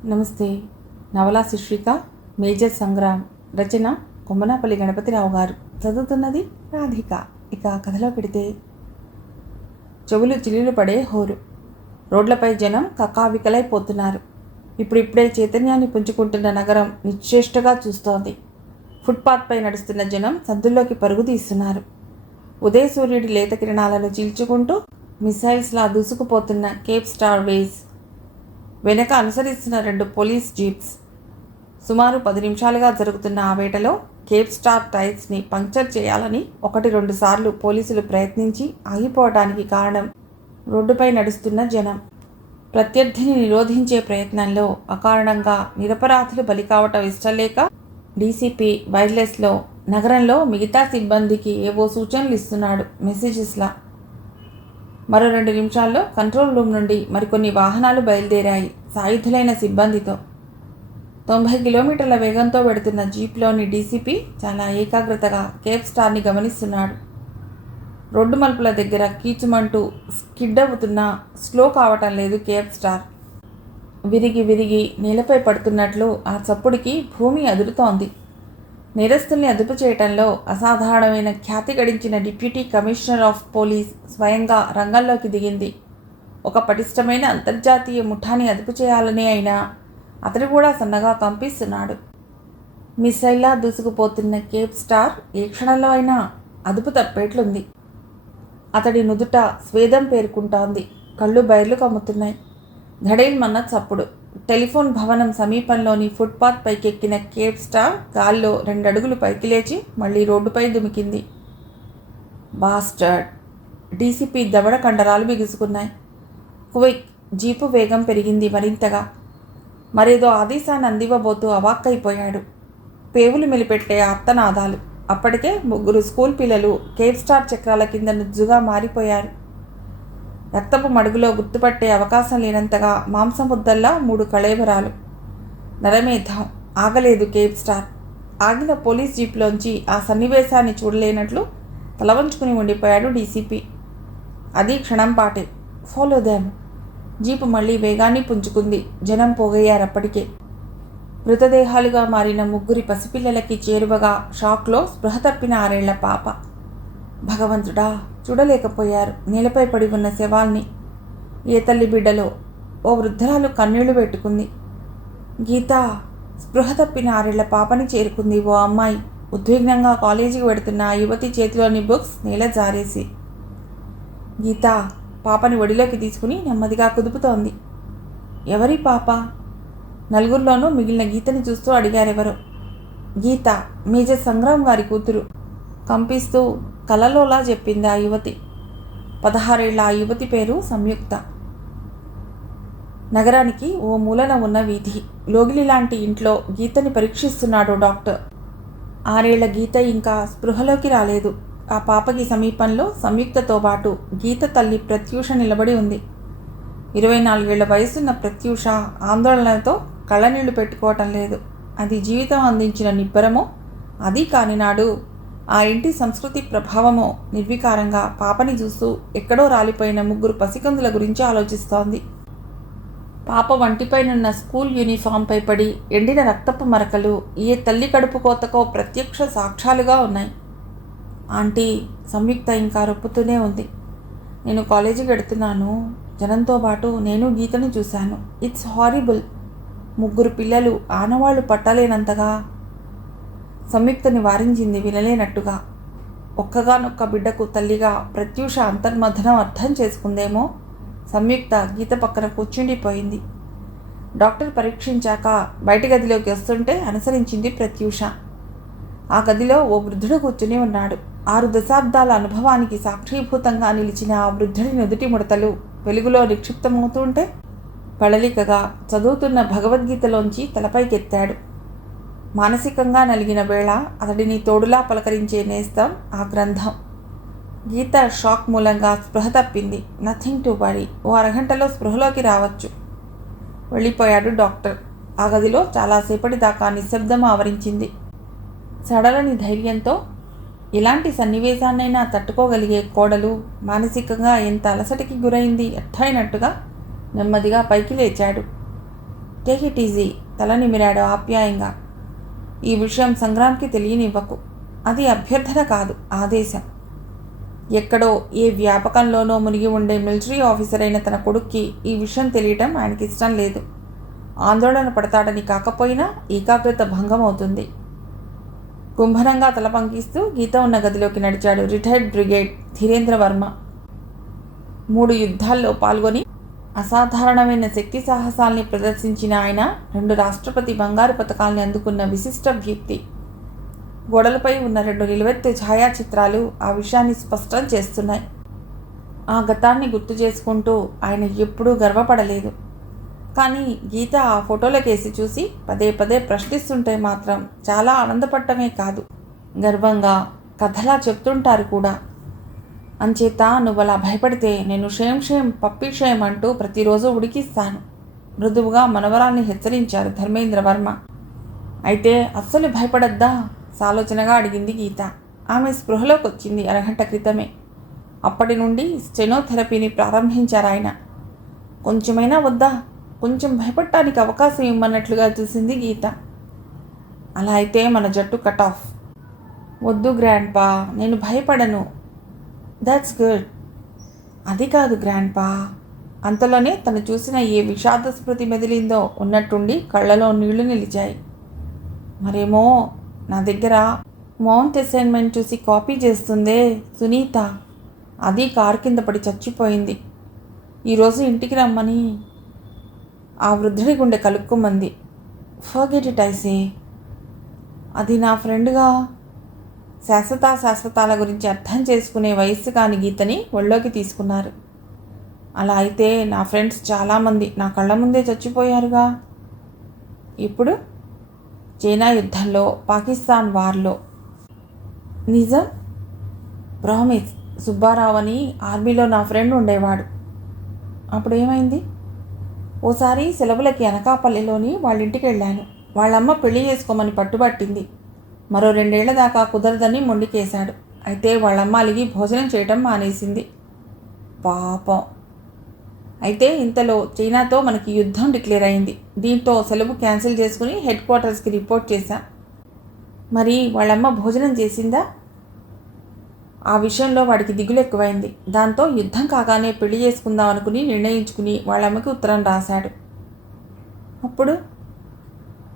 నమస్తే. నవలా శీర్షిక మేజర్ సంగ్రామ్. రచన కొమ్మనాపల్లి గణపతిరావు గారు. చదువుతున్నది రాధిక. ఇక కథలో పెడితే, చెవులు చిల్లులు పడే హోరు. రోడ్లపై జనం కకావికలైపోతున్నారు. ఇప్పుడిప్పుడే చైతన్యాన్ని పుంజుకుంటున్న నగరం నిశ్చేష్టగా చూస్తోంది. ఫుట్పాత్పై నడుస్తున్న జనం సందుల్లోకి పరుగు తీస్తున్నారు. ఉదయ సూర్యుడి లేత కిరణాలను చీల్చుకుంటూ మిసైల్స్లా దూసుకుపోతున్న కేప్ స్టార్ వేస్ వెనక అనుసరిస్తున్న 2 పోలీస్ జీప్స్. సుమారు 10 నిమిషాలుగా జరుగుతున్న ఆ వేటలో కేప్ స్టార్ టైర్స్ని పంక్చర్ చేయాలని 1-2 సార్లు పోలీసులు ప్రయత్నించి ఆగిపోవడానికి కారణం రోడ్డుపై నడుస్తున్న జనం. ప్రత్యర్థిని నిరోధించే ప్రయత్నంలో అకారణంగా నిరపరాధులు బలి కావటం ఇష్టం లేక డీసీపీ వైర్లెస్లో నగరంలో మిగతా సిబ్బందికి ఏవో సూచనలు ఇస్తున్నాడు మెసేజెస్లా. మరో 2 నిమిషాల్లో కంట్రోల్ రూమ్ నుండి మరికొన్ని వాహనాలు బయలుదేరాయి సాయుధులైన సిబ్బందితో. 90 కిలోమీటర్ల వేగంతో వెడుతున్న జీప్లోని డీసీపీ చాలా ఏకాగ్రతగా కేప్ స్టార్ని గమనిస్తున్నాడు. రోడ్డు మలుపుల దగ్గర కీచుమంటూ స్కిడ్ అవుతున్నా స్లో కావటం లేదు కేప్ స్టార్. విరిగి విరిగి నేలపై పడుతున్నట్లు ఆ చప్పుడికి భూమి అదురుతోంది. నేరస్తుల్ని అదుపు చేయటంలో అసాధారణమైన ఖ్యాతి గడించిన డిప్యూటీ కమిషనర్ ఆఫ్ పోలీస్ స్వయంగా రంగంలోకి దిగింది. ఒక పటిష్టమైన అంతర్జాతీయ ముఠాని అదుపు చేయాలనే అయినా అతడు కూడా సన్నగా కంపిస్తున్నాడు. మిసైల్లా దూసుకుపోతున్న కేప్ స్టార్ ఏ క్షణంలో అయినా అదుపు తప్పేట్లుంది. అతడి నుదుట స్వేదం పేరుకుంటోంది. కళ్ళు బయర్లు కమ్ముతున్నాయి. ఘడేల్మన్న చప్పుడు. టెలిఫోన్ భవనం సమీపంలోని ఫుట్పాత్ పైకెక్కిన కేప్ స్టార్ గాల్లో 2 అడుగులు పైకి లేచి మళ్ళీ రోడ్డుపై దుమికింది. బాస్టర్డ్! డీసీపీ దవడ కండరాలు బిగుసుకున్నాయి. క్విక్! జీపు వేగం పెరిగింది మరింతగా. మరేదో ఆదేశాన్ని అందివ్వబోతూ అవాక్కైపోయాడు. పేవులు మెలిపెట్టే ఆర్తనాదాలు. అప్పటికే 3 స్కూల్ పిల్లలు కేప్ స్టార్ చక్రాల కింద నుజ్జుగా మారిపోయారు. రక్తపు మడుగులో గుర్తుపట్టే అవకాశం లేనంతగా మాంసముద్దల్లా 3 కళేబరాలు. నరమేధం. ఆగలేదు కేప్ స్టార్. ఆగిన పోలీస్ జీప్లోంచి ఆ సన్నివేశాన్ని చూడలేనట్లు తలవంచుకుని ఉండిపోయాడు డీసీపీ. అది క్షణం పాటే. Follow them. జీపు మళ్ళీ వేగాన్ని పుంజుకుంది. జనం పోగయ్యారప్పటికే. మృతదేహాలుగా మారిన 3 పసిపిల్లలకి చేరువగా షాక్లో స్పృహ తప్పిన 6 ఏళ్ల పాప. భగవంతుడా! చూడలేకపోయారు నేలపై పడి ఉన్న శవాల్ని. ఏ తల్లి బిడ్డలో! ఓ వృద్ధురాలు కన్నీళ్లు పెట్టుకుంది. గీత! స్పృహ తప్పిన 6 ఏళ్ల పాపని చేరుకుంది ఓ అమ్మాయి ఉద్విగ్నంగా కాలేజీకి వెడుతున్న ఆ యువతి చేతిలోని బుక్స్ నేల జారేసి. గీత! పాపని ఒడిలోకి తీసుకుని నెమ్మదిగా కుదుపుతోంది. ఎవరి పాప? నలుగురిలోనూ మిగిలిన గీతని చూస్తూ అడిగారెవరో. గీత మేజర్ సంగ్రామ్ గారి కూతురు. కంపిస్తూ కలలోలా చెప్పింది ఆ యువతి. 16 ఏళ్ల ఆ యువతి పేరు సంయుక్త. నగరానికి ఓ మూలన ఉన్న వీధి. లోగిలి లాంటి ఇంట్లో గీతని పరీక్షిస్తున్నాడు డాక్టర్. 6 ఏళ్ల గీత ఇంకా స్పృహలోకి రాలేదు. ఆ పాపకి సమీపంలో సంయుక్తతో పాటు గీత తల్లి ప్రత్యూష నిలబడి ఉంది. 24 ఏళ్ల వయసున్న ప్రత్యూష ఆందోళనతో కళ్ళనీళ్లు పెట్టుకోవటం లేదు. అది జీవితం అందించిన నిబ్బరమో, అది కానినాడు ఆ ఇంటి సంస్కృతి ప్రభావమో నిర్వికారంగా పాపని చూస్తూ ఎక్కడో రాలిపోయిన 3 పసికందుల గురించి ఆలోచిస్తోంది. పాప వంటిపైనున్న స్కూల్ యూనిఫామ్పై పడి ఎండిన రక్తపు మరకలు ఏ తల్లి కడుపు కోతకో ప్రత్యక్ష సాక్ష్యాలుగా ఉన్నాయి. ఆంటీ! సంయుక్త ఇంకా రొప్పుతూనే ఉంది. నేను కాలేజీకి వెడుతున్నాను. జనంతో పాటు నేను గీతని చూశాను. It's horrible. 3 పిల్లలు ఆనవాళ్లు పట్టలేనంతగా. సంయుక్తని వారించింది వినలేనట్టుగా. ఒక్కగానొక్క బిడ్డకు తల్లిగా ప్రత్యూష అంతర్మథనం అర్థం చేసుకుందేమో. సంయుక్త గీత పక్కన కూర్చుండిపోయింది. డాక్టర్ పరీక్షించాక బయటి గదిలోకి వస్తుంటే అనుసరించింది ప్రత్యూష. ఆ గదిలో ఓ వృద్ధుడు కూర్చుని ఉన్నాడు. 6 దశాబ్దాల అనుభవానికి సాక్షీభూతంగా నిలిచిన ఆ వృద్ధుడి నుదుటి ముడతలు వెలుగులో నిక్షిప్తమవుతుంటే పళలికగా చదువుతున్న భగవద్గీతలోంచి తలపైకెత్తాడు. మానసికంగా నలిగిన వేళ అతడిని తోడులా పలకరించే నేస్తం ఆ గ్రంథం. గీత షాక్ మూలంగా స్పృహ తప్పింది. Nothing to worry. ఓ అరగంటలో స్పృహలోకి రావచ్చు. వెళ్ళిపోయాడు డాక్టర్. ఆ గదిలో చాలాసేపటి దాకా నిశ్శబ్దం ఆవరించింది. సడలని ధైర్యంతో ఎలాంటి సన్నివేశాన్నైనా తట్టుకోగలిగే కోడలు మానసికంగా ఎంత అలసటికి గురైంది అర్థమైనట్టుగా నెమ్మదిగా పైకి లేచాడు. టేక్ ఇట్ ఈజీ, తల నిమిరాడు ఆప్యాయంగా. ఈ విషయం సంగ్రామ్కి తెలియనివ్వకు. అది అభ్యర్థన కాదు, ఆదేశం. ఎక్కడో ఏ వ్యాపకంలోనో మునిగి ఉండే మిలిటరీ ఆఫీసర్ అయిన తన కొడుక్కి ఈ విషయం తెలియటం ఆయనకి ఇష్టం లేదు. ఆందోళన పడతాడని కాకపోయినా ఏకాగ్రత భంగం అవుతుంది. కుంభరంగా తల పంకిస్తూ గీత ఉన్న గదిలోకి నడిచాడు రిటైర్డ్ బ్రిగేడ్ ధీరేంద్ర వర్మ. 3 యుద్ధాల్లో పాల్గొని అసాధారణమైన శక్తి సాహసాల్ని ప్రదర్శించిన ఆయన 2 రాష్ట్రపతి బంగారు పతకాల్ని అందుకున్న విశిష్ట వ్యక్తి. గోడలపై ఉన్న 2 నిలువెత్తు ఛాయాచిత్రాలు ఆ విషయాన్ని స్పష్టం చేస్తున్నాయి. ఆ గతాన్ని గుర్తు చేసుకుంటూ ఆయన ఎప్పుడూ గర్వపడలేదు. కానీ గీత ఆ ఫోటోలకేసి చూసి పదే పదే ప్రశ్నిస్తుంటే మాత్రం చాలా ఆనందపడటమే కాదు, గర్వంగా కథలా చెప్తుంటారు కూడా. అంచేత నువ్వు అలా భయపడితే నేను షేమ్ పప్పీ షేమ్ అంటూ ప్రతిరోజు ఉడికిస్తాను, మృదువుగా మనవరాల్ని హెచ్చరించారు ధర్మేంద్ర వర్మ. అయితే అస్సలు భయపడద్దా? సాలోచనగా అడిగింది గీత. ఆమె స్పృహలోకి వచ్చింది అరగంట క్రితమే. అప్పటి నుండి స్టెనోథెరపీని ప్రారంభించారు ఆయన. కొంచెమైనా వద్దా? కొంచెం భయపడటానికి అవకాశం ఇమ్మన్నట్లుగా చూసింది గీత. అలా అయితే మన జట్టు కట్ ఆఫ్. వద్దు గ్రాండ్పా, నేను భయపడను. That's good. అది కాదు గ్రాండ్పా. అంతలోనే తను చూసిన ఏ విషాద స్మృతి మెదిలిందో ఉన్నట్టుండి కళ్ళలో నీళ్లు నిలిచాయి. మరేమో నా దగ్గర మౌంట్ అసైన్మెంట్ చూసి కాపీ చేస్తుందే సునీత. అది కారు కింద పడి చచ్చిపోయింది. ఈరోజు ఇంటికి రమ్మని. ఆ వృద్ధుడి గుండె కలుక్కుమంది. Forget it I say. అది నా ఫ్రెండ్గా. శాశ్వతాల గురించి అర్థం చేసుకునే వయస్సు కాని గీతని ఒళ్ళోకి తీసుకున్నారు. అలా అయితే నా ఫ్రెండ్స్ చాలామంది నా కళ్ళ ముందే చచ్చిపోయారుగా. ఇప్పుడు చైనా యుద్ధంలో, పాకిస్తాన్ వార్లో. నిజం? ప్రామిస్. సుబ్బారావు అని ఆర్మీలో నా ఫ్రెండ్ ఉండేవాడు. అప్పుడు ఏమైంది? ఓసారి సెలవులకి అనకాపల్లిలోని వాళ్ళ ఇంటికి వెళ్ళాను. వాళ్ళమ్మ పెళ్లి చేసుకోమని పట్టుబట్టింది. మరో 2 ఏళ్ల దాకా కుదరదని మొండికేశాడు. అయితే వాళ్ళమ్మ అలిగి భోజనం చేయటం మానేసింది. పాపం. అయితే ఇంతలో చైనాతో మనకి యుద్ధం డిక్లేర్ అయింది. దీంతో సెలవు క్యాన్సిల్ చేసుకుని హెడ్ క్వార్టర్స్కి రిపోర్ట్ చేశాం. మరి వాళ్ళమ్మ భోజనం చేసిందా? ఆ విషయంలో వాడికి దిగులు ఎక్కువైంది. దాంతో యుద్ధం కాగానే పెళ్లి చేసుకుందాం అనుకుని నిర్ణయించుకుని వాళ్ళమ్మకి ఉత్తరం రాశాడు. అప్పుడు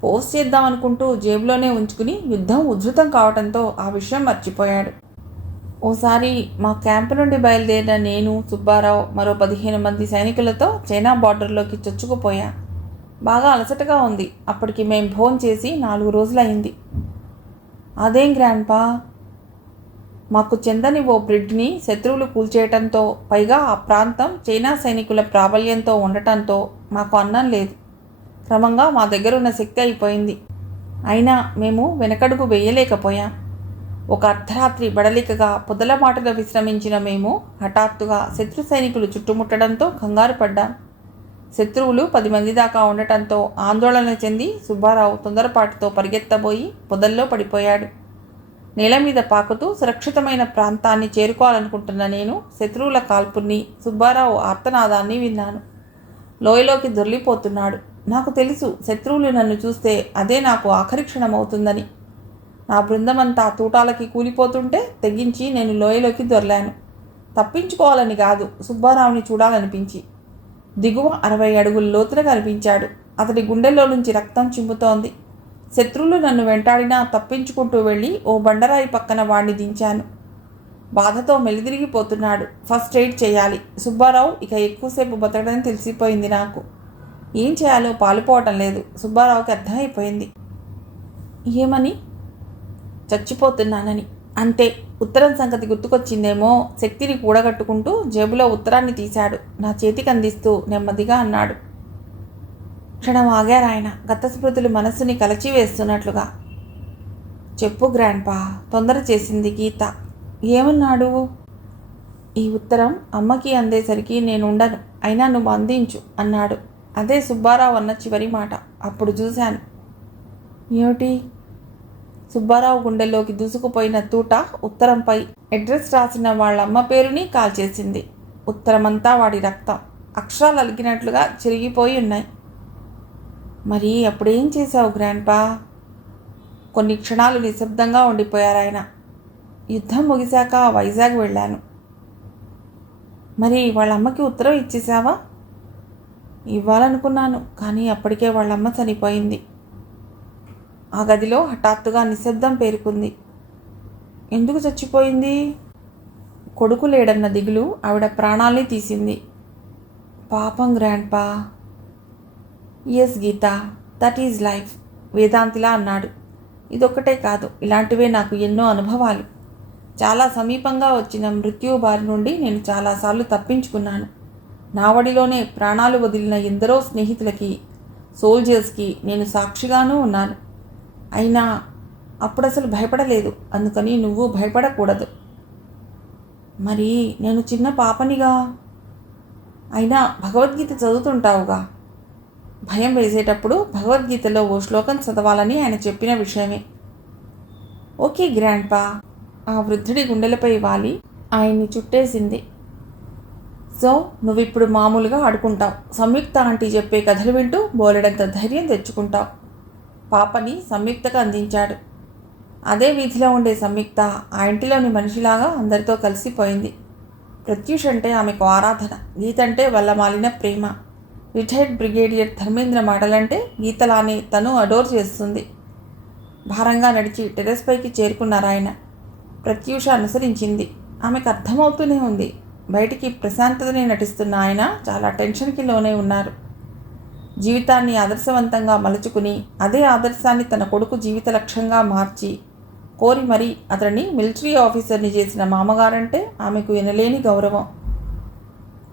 పోస్ట్ చేద్దాం అనుకుంటూ జేబులోనే ఉంచుకుని యుద్ధం ఉధృతం కావడంతో ఆ విషయం మర్చిపోయాడు. ఓసారి మా క్యాంపు నుండి బయలుదేరిన నేను, సుబ్బారావు, మరో 15 మంది సైనికులతో చైనా బార్డర్లోకి చొచ్చుకుపోయా. బాగా అలసటగా ఉంది. అప్పటికి మేం భోజనం చేసి 4 రోజులైంది. అదేం గ్రాండ్పా? మాకు చెందని ఓ బ్రిడ్జ్ని శత్రువులు కూల్చేయటంతో, పైగా ఆ ప్రాంతం చైనా సైనికుల ప్రాబల్యంతో ఉండటంతో మాకు అన్నం లేదు. క్రమంగా మా దగ్గరున్న శక్తి అయిపోయింది. అయినా మేము వెనకడుగు వేయలేకపోయాం. ఒక అర్ధరాత్రి బడలికగా పొదల మాటలో విశ్రమించిన మేము హఠాత్తుగా శత్రు సైనికులు చుట్టుముట్టడంతో కంగారు పడ్డాం. శత్రువులు 10 మంది దాకా ఉండటంతో ఆందోళన చెంది సుబ్బారావు తొందరపాటుతో పరిగెత్తబోయి పొదల్లో పడిపోయాడు. నేల మీద పాకుతూ సురక్షితమైన ప్రాంతాన్ని చేరుకోవాలనుకుంటున్న నేను శత్రువుల కాల్పుని, సుబ్బారావు ఆర్తనాదాన్ని విన్నాను. లోయలోకి దొర్లిపోతున్నాడు. నాకు తెలుసు శత్రువులు నన్ను చూస్తే అదే నాకు ఆఖరి క్షణమవుతుందని. నా బృందమంతా తూటాలకి కూలిపోతుంటే తెగించి నేను లోయలోకి దొర్లాను. తప్పించుకోవాలని కాదు, సుబ్బారావుని చూడాలనిపించి. దిగువ 60 అడుగుల లోతున కనిపించాడు. అతడి గుండెల్లో నుంచి రక్తం చింపుతోంది. శత్రువులు నన్ను వెంటాడినా తప్పించుకుంటూ వెళ్ళి ఓ బండరాయి పక్కన వాడిని దించాను. బాధతో మెలిదిరిగిపోతున్నాడు. ఫస్ట్ ఎయిడ్ చేయాలి. సుబ్బారావు ఇక ఎక్కువసేపు బతకడని తెలిసిపోయింది నాకు. ఏం చేయాలో పాలుపోవటం లేదు. సుబ్బారావుకి అర్థమైపోయింది. ఏమని? చచ్చిపోతున్నానని. అంతే. ఉత్తరం సంగతి గుర్తుకొచ్చిందేమో. శక్తిని కూడగట్టుకుంటూ జేబులో ఉత్తరాన్ని తీశాడు. నా చేతికి అందిస్తూ నెమ్మదిగా అన్నాడు. క్షణం ఆగారాయన, గత స్మృతులు మనస్సుని కలచివేస్తున్నట్లుగా. చెప్పు గ్రాండ్పా, తొందర చేసింది గీత. ఏమన్నాడు? ఈ ఉత్తరం అమ్మకి అందేసరికి నేనుండను, అయినా నువ్వు అందించు అన్నాడు. అదే సుబ్బారావు అన్న చివరి మాట. అప్పుడు చూశాను. ఏమిటి? సుబ్బారావు గుండెల్లోకి దూసుకుపోయిన తూట ఉత్తరంపై అడ్రస్ రాసిన వాళ్ళమ్మ పేరుని కాల్చేసింది. ఉత్తరమంతా వాడి రక్తం. అక్షరాలు అలిగినట్లుగా చిరిగిపోయి ఉన్నాయి. మరి అప్పుడేం చేశావు గ్రాండ్పా? కొన్ని క్షణాలు నిశ్శబ్దంగా ఉండిపోయారాయన. యుద్ధం ముగిశాక వైజాగ్ వెళ్ళాను. మరి వాళ్ళమ్మకి ఉత్తరం ఇచ్చేసావా? ఇవ్వాలనుకున్నాను, కానీ అప్పటికే వాళ్ళమ్మ చనిపోయింది. ఆ గదిలో హఠాత్తుగా నిశ్శబ్దం పేరుకుంది. ఎందుకు చచ్చిపోయింది? కొడుకు లేడన్న దిగులు ఆవిడ ప్రాణాల్ని తీసింది. పాపం grandpa. Yes Geeta, that is life, వేదాంతిలా అన్నాడు. ఇదొక్కటే కాదు, ఇలాంటివే నాకు ఎన్నో అనుభవాలు. చాలా సమీపంగా వచ్చిన మృత్యు బారి నుండి నేను చాలాసార్లు తప్పించుకున్నాను. నా వడిలోనే ప్రాణాలు వదిలిన ఎందరో స్నేహితులకి, సోల్జర్స్కి నేను సాక్షిగానూ ఉన్నాను. అయినా అప్పుడు అసలు భయపడలేదు. అందుకని నువ్వు భయపడకూడదు. మరి నేను చిన్న పాపనిగా. అయినా భగవద్గీత చదువుతుంటావుగా. భయం వేసేటప్పుడు భగవద్గీతలో ఓ శ్లోకం చదవాలని ఆయన చెప్పిన విషయమే. Okay grandpa. ఆ వృద్ధుడి గుండెలపై వాలి ఆయన్ని చుట్టేసింది. సో నువ్విప్పుడు మామూలుగా ఆడుకుంటావు. సంయుక్త ఆంటీ చెప్పే కథలు వింటూ బోలెడంత ధైర్యం తెచ్చుకుంటావు. పాపని సంయుక్తకు అందించాడు. అదే వీధిలో ఉండే సంయుక్త ఆ ఇంటిలోని మనిషిలాగా అందరితో కలిసిపోయింది. ప్రత్యూష్ అంటే ఆమెకు ఆరాధన, గీత అంటే వల్లమాలిన ప్రేమ. రిటైర్డ్ బ్రిగేడియర్ ధర్మేంద్ర మాటలంటే గీతలానే తను అడోర్ చేస్తుంది. భారంగా నడిచి టెర్రస్ పైకి చేరుకున్నారాయన. ప్రత్యూష అనుసరించింది. ఆమెకు అర్థమవుతూనే ఉంది. బయటికి ప్రశాంతతని నటిస్తున్న ఆయన చాలా టెన్షన్కి లోనే ఉన్నారు. జీవితాన్ని ఆదర్శవంతంగా మలుచుకుని అదే ఆదర్శాన్ని తన కొడుకు జీవిత లక్ష్యంగా మార్చి కోరి మరీ అతడిని మిలిటరీ ఆఫీసర్ని చేసిన మామగారంటే ఆమెకు ఎనలేని గౌరవం.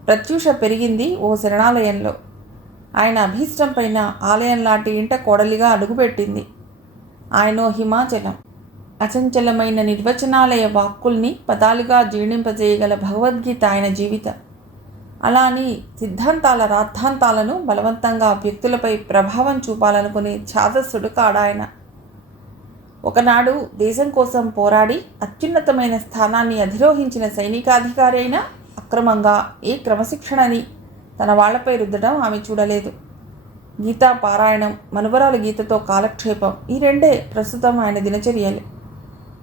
ప్రత్యూష పెరిగింది ఓ శరణాలయంలో. ఆయన అభీష్టం పైన ఆలయం లాంటి ఇంట కోడలిగా అడుగుపెట్టింది. ఆయనో హిమాచలం. అచంచలమైన నిర్వచనాలయ వాక్కుల్ని పదాలుగా జీర్ణింపజేయగల భగవద్గీత ఆయన జీవితం. అలా అని సిద్ధాంతాల రాద్ధాంతాలను బలవంతంగా వ్యక్తులపై ప్రభావం చూపాలనుకునే ఛాదస్సుడు కాడాయన. ఒకనాడు దేశం కోసం పోరాడి అత్యున్నతమైన స్థానాన్ని అధిరోహించిన సైనికాధికారి అయినా అక్రమంగా ఏ క్రమశిక్షణని తన వాళ్లపై రుద్దడం ఆమె చూడలేదు. గీతా పారాయణం, మనువరాలు గీతతో కాలక్షేపం, ఈ రెండే ప్రస్తుతం ఆయన దినచర్యలు.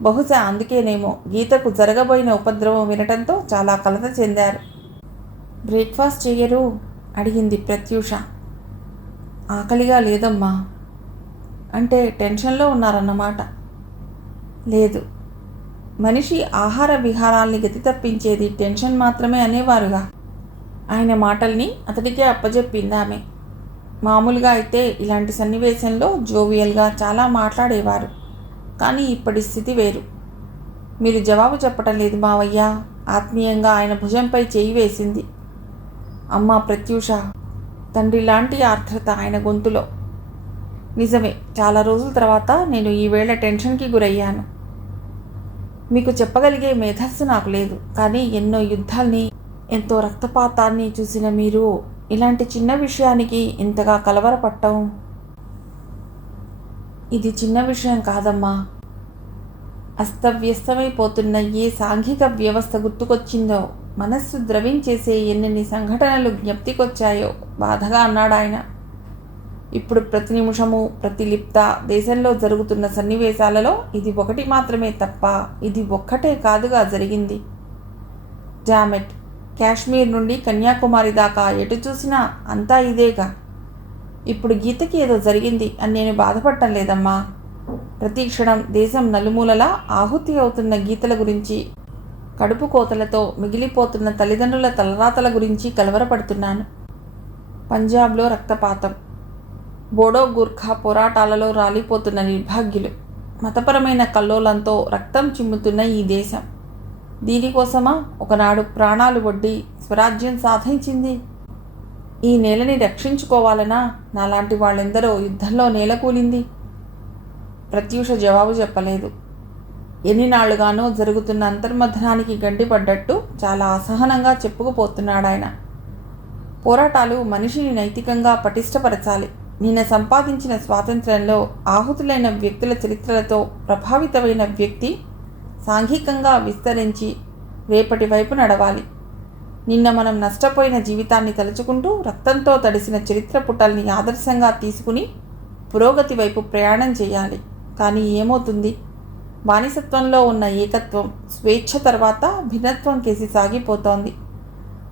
బహుశా అందుకేనేమో గీతకు జరగబోయిన ఉపద్రవం వినటంతో చాలా కలత చెందారు. బ్రేక్ఫాస్ట్ చెయ్యరు? అడిగింది ప్రత్యూష. ఆకలిగా లేదమ్మా. అంటే టెన్షన్లో ఉన్నారన్నమాట. లేదు, మనిషి ఆహార విహారాల్ని గతి తప్పించేది టెన్షన్ మాత్రమే అనేవారుగా. ఆయన మాటల్ని అతడికే అప్పజెప్పింది ఆమె. మామూలుగా అయితే ఇలాంటి సన్నివేశంలో జోవియల్గా చాలా మాట్లాడేవారు. కానీ ఇప్పటి స్థితి వేరు. మీరు జవాబు చెప్పటం లేదు మావయ్య. ఆత్మీయంగా ఆయన భుజంపై చేయి వేసింది. అమ్మా ప్రత్యూష. తండ్రి లాంటి ఆర్ద్రత ఆయన గొంతులో. నిజమే, చాలా రోజుల తర్వాత నేను ఈవేళ టెన్షన్కి గురయ్యాను. మీకు చెప్పగలిగే మేధస్సు నాకు లేదు. కానీ ఎన్నో యుద్ధాల్ని, ఎంతో రక్తపాతాన్ని చూసిన మీరు ఇలాంటి చిన్న విషయానికి ఇంతగా కలవరపట్టం. ఇది చిన్న విషయం కాదమ్మా. అస్తవ్యస్తమైపోతున్న ఏ సాంఘిక వ్యవస్థ గుర్తుకొచ్చిందో, మనస్సు ద్రవించేసే ఎన్నెన్ని సంఘటనలు జ్ఞప్తికొచ్చాయో బాధగా అన్నాడు ఆయన. ఇప్పుడు ప్రతి నిమిషము, ప్రతి లిప్త దేశంలో జరుగుతున్న సన్నివేశాలలో ఇది ఒకటి మాత్రమే తప్ప ఇది ఒక్కటే కాదుగా జరిగింది. డామెట్, కాశ్మీర్ నుండి కన్యాకుమారి దాకా ఎటు చూసినా అంతా ఇదేగా. ఇప్పుడు గీతకి ఏదో జరిగింది అని నేను బాధపడటం లేదమ్మా. ప్రతి క్షణం దేశం నలుమూలలా ఆహుతి అవుతున్న గీతల గురించి, కడుపు కోతలతో మిగిలిపోతున్న తల్లిదండ్రుల తలరాతల గురించి కలవరపడుతున్నాను. పంజాబ్లో రక్తపాతం, బోడో గూర్ఖా పోరాటాలలో రాలిపోతున్న నిర్భాగ్యులు, మతపరమైన కల్లోలంతో రక్తం చిమ్ముతున్న ఈ దేశం. దీనికోసమా ఒకనాడు ప్రాణాలు ఒడ్డి స్వరాజ్యం సాధించింది? ఈ నేలని రక్షించుకోవాలనా నాలాంటి వాళ్ళెందరో యుద్ధంలో నేలకూలింది? ప్రత్యూష జవాబు చెప్పలేదు. ఎన్ని నాళ్లుగానో జరుగుతున్న అంతర్మథనానికి గండిపడ్డట్టు చాలా అసహనంగా చెప్పుకుపోతున్నాడాయన. పోరాటాలు మనిషిని నైతికంగా పటిష్టపరచాలి. నిన్న సంపాదించిన స్వాతంత్ర్యంలో ఆహుతులైన వ్యక్తుల చరిత్రలతో ప్రభావితమైన వ్యక్తి సాంఘికంగా విస్తరించి రేపటి వైపు నడవాలి. నిన్న మనం నష్టపోయిన జీవితాన్ని తలుచుకుంటూ రక్తంతో తడిసిన చరిత్ర పుటల్ని ఆదర్శంగా తీసుకుని పురోగతి వైపు ప్రయాణం చేయాలి. కానీ ఏమవుతుంది? బానిసత్వంలో ఉన్న ఏకత్వం స్వేచ్ఛ తర్వాత భిన్నత్వం కేసి సాగిపోతోంది.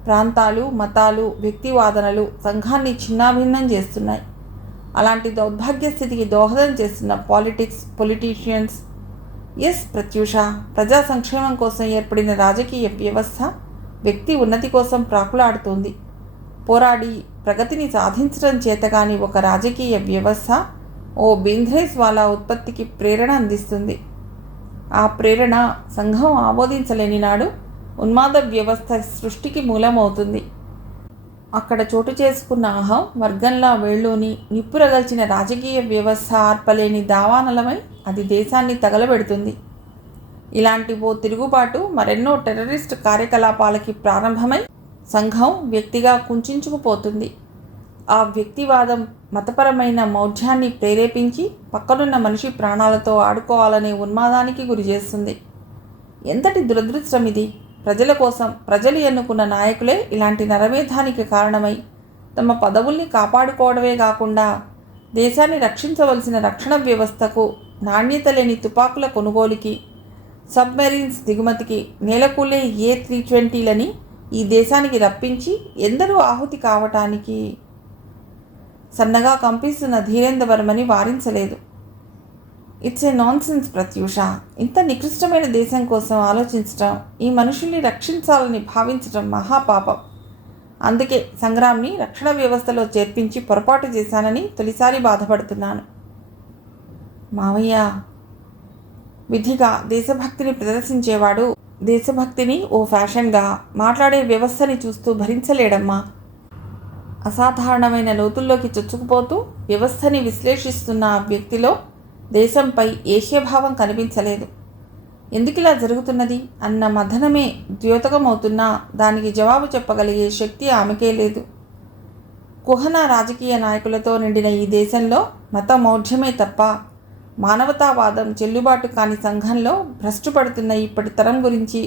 ప్రాంతాలు, మతాలు, వ్యక్తివాదనలు సంఘాన్ని చిన్నాభిన్నం చేస్తున్నాయి. అలాంటి దౌర్భాగ్య స్థితికి దోహదం చేస్తున్న పొలిటీషియన్స్. ఎస్ ప్రత్యూష, ప్రజా సంక్షేమం కోసం ఏర్పడిన రాజకీయ వ్యవస్థ వ్యక్తి ఉన్నతి కోసం ప్రాకులాడుతోంది. పోరాడి ప్రగతిని సాధించడం చేతగాని ఒక రాజకీయ వ్యవస్థ ఓ బింద్రేస్వాలా ఉత్పత్తికి ప్రేరణ అందిస్తుంది. ఆ ప్రేరణ సంఘం ఆమోదించలేని నాడు ఉన్మాద వ్యవస్థ సృష్టికి మూలమవుతుంది. అక్కడ చోటు చేసుకున్న అహం వర్గంలా వేళ్ళూని నిప్పురగల్చిన రాజకీయ వ్యవస్థ ఆర్పలేని దావానలమై అది దేశాన్ని తగలబెడుతుంది. ఇలాంటి ఓ తిరుగుబాటు మరెన్నో టెర్రరిస్ట్ కార్యకలాపాలకి ప్రారంభమై సంఘం వ్యక్తిగా కుంచుకుపోతుంది. ఆ వ్యక్తివాదం మతపరమైన మౌఢ్యాన్ని ప్రేరేపించి పక్కనున్న మనిషి ప్రాణాలతో ఆడుకోవాలనే ఉన్మాదానికి గురి చేస్తుంది. ఎంతటి దురదృష్టం ఇది! ప్రజల కోసం ప్రజలు ఎన్నుకున్న నాయకులే ఇలాంటి నరమేధానికి కారణమై తమ పదవుల్ని కాపాడుకోవడమే కాకుండా దేశాన్ని రక్షించవలసిన రక్షణ వ్యవస్థకు, నాణ్యత లేని తుపాకుల కొనుగోలుకి, సబ్మెరీన్స్ దిగుమతికి, నేలకూలే A320లని ఈ దేశానికి రప్పించి ఎందరూ ఆహుతి కావటానికి సన్నగా కంపిస్తున్న ధీరేంద్ర వర్మని వారించలేదు. It's a nonsense Pratyusha. ఇంత నికృష్టమైన దేశం కోసం ఆలోచించటం, ఈ మనుషుల్ని రక్షించాలని భావించటం మహాపాపం. అందుకే సంగ్రామ్ని రక్షణ వ్యవస్థలో చేర్పించి పొరపాటు చేశానని తొలిసారి బాధపడుతున్నాను. మావయ్య, విధిగా దేశభక్తిని ప్రదర్శించేవాడు దేశభక్తిని ఓ ఫ్యాషన్గా మాట్లాడే వ్యవస్థని చూస్తూ భరించలేడమ్మా. అసాధారణమైన లోతుల్లోకి చొచ్చుకుపోతూ వ్యవస్థని విశ్లేషిస్తున్న ఆ వ్యక్తిలో దేశంపై ఏహ్యభావం కనిపించలేదు. ఎందుకిలా జరుగుతున్నది అన్న మథనమే ద్యోతకమవుతున్నా దానికి జవాబు చెప్పగలిగే శక్తి ఆమెకే లేదు. కుహన రాజకీయ నాయకులతో నిండిన ఈ దేశంలో మత మౌఢ్యమే తప్ప మానవతావాదం చెల్లుబాటు కాని సంఘంలో భ్రష్టుపడుతున్న ఇప్పటి తరం గురించి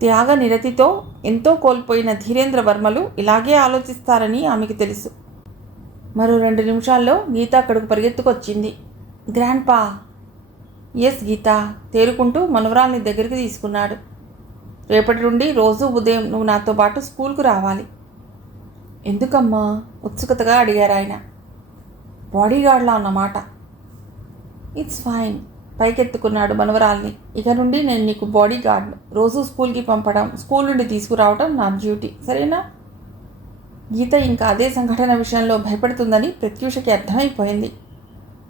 త్యాగ నిరతితో ఎంతో కోల్పోయిన ధీరేంద్ర వర్మలు ఇలాగే ఆలోచిస్తారని ఆమెకు తెలుసు. మరో 2 నిమిషాల్లో గీత అక్కడికి పరిగెత్తుకొచ్చింది. గ్రాండ్పా. ఎస్ గీత, తేరుకుంటూ మనవరాల్ని దగ్గరికి తీసుకున్నాడు. రేపటి నుండి రోజు ఉదయం నువ్వు నాతో పాటు స్కూల్కు రావాలి. ఎందుకమ్మా? ఉత్సుకతగా అడిగారు ఆయన. బాడీగార్డ్లా అన్నమాట. It's fine. పైకెత్తుకున్నాడు మనవరాల్ని. ఇక నుండి నేను నీకు బాడీగార్డ్. రోజు స్కూల్కి పంపడం, స్కూల్ నుండి తీసుకురావడం నా డ్యూటీ, సరేనా? గీత ఇంకా అదే సంఘటన విషయంలో భయపడుతుందని ప్రత్యూషకి అర్థమైపోయింది.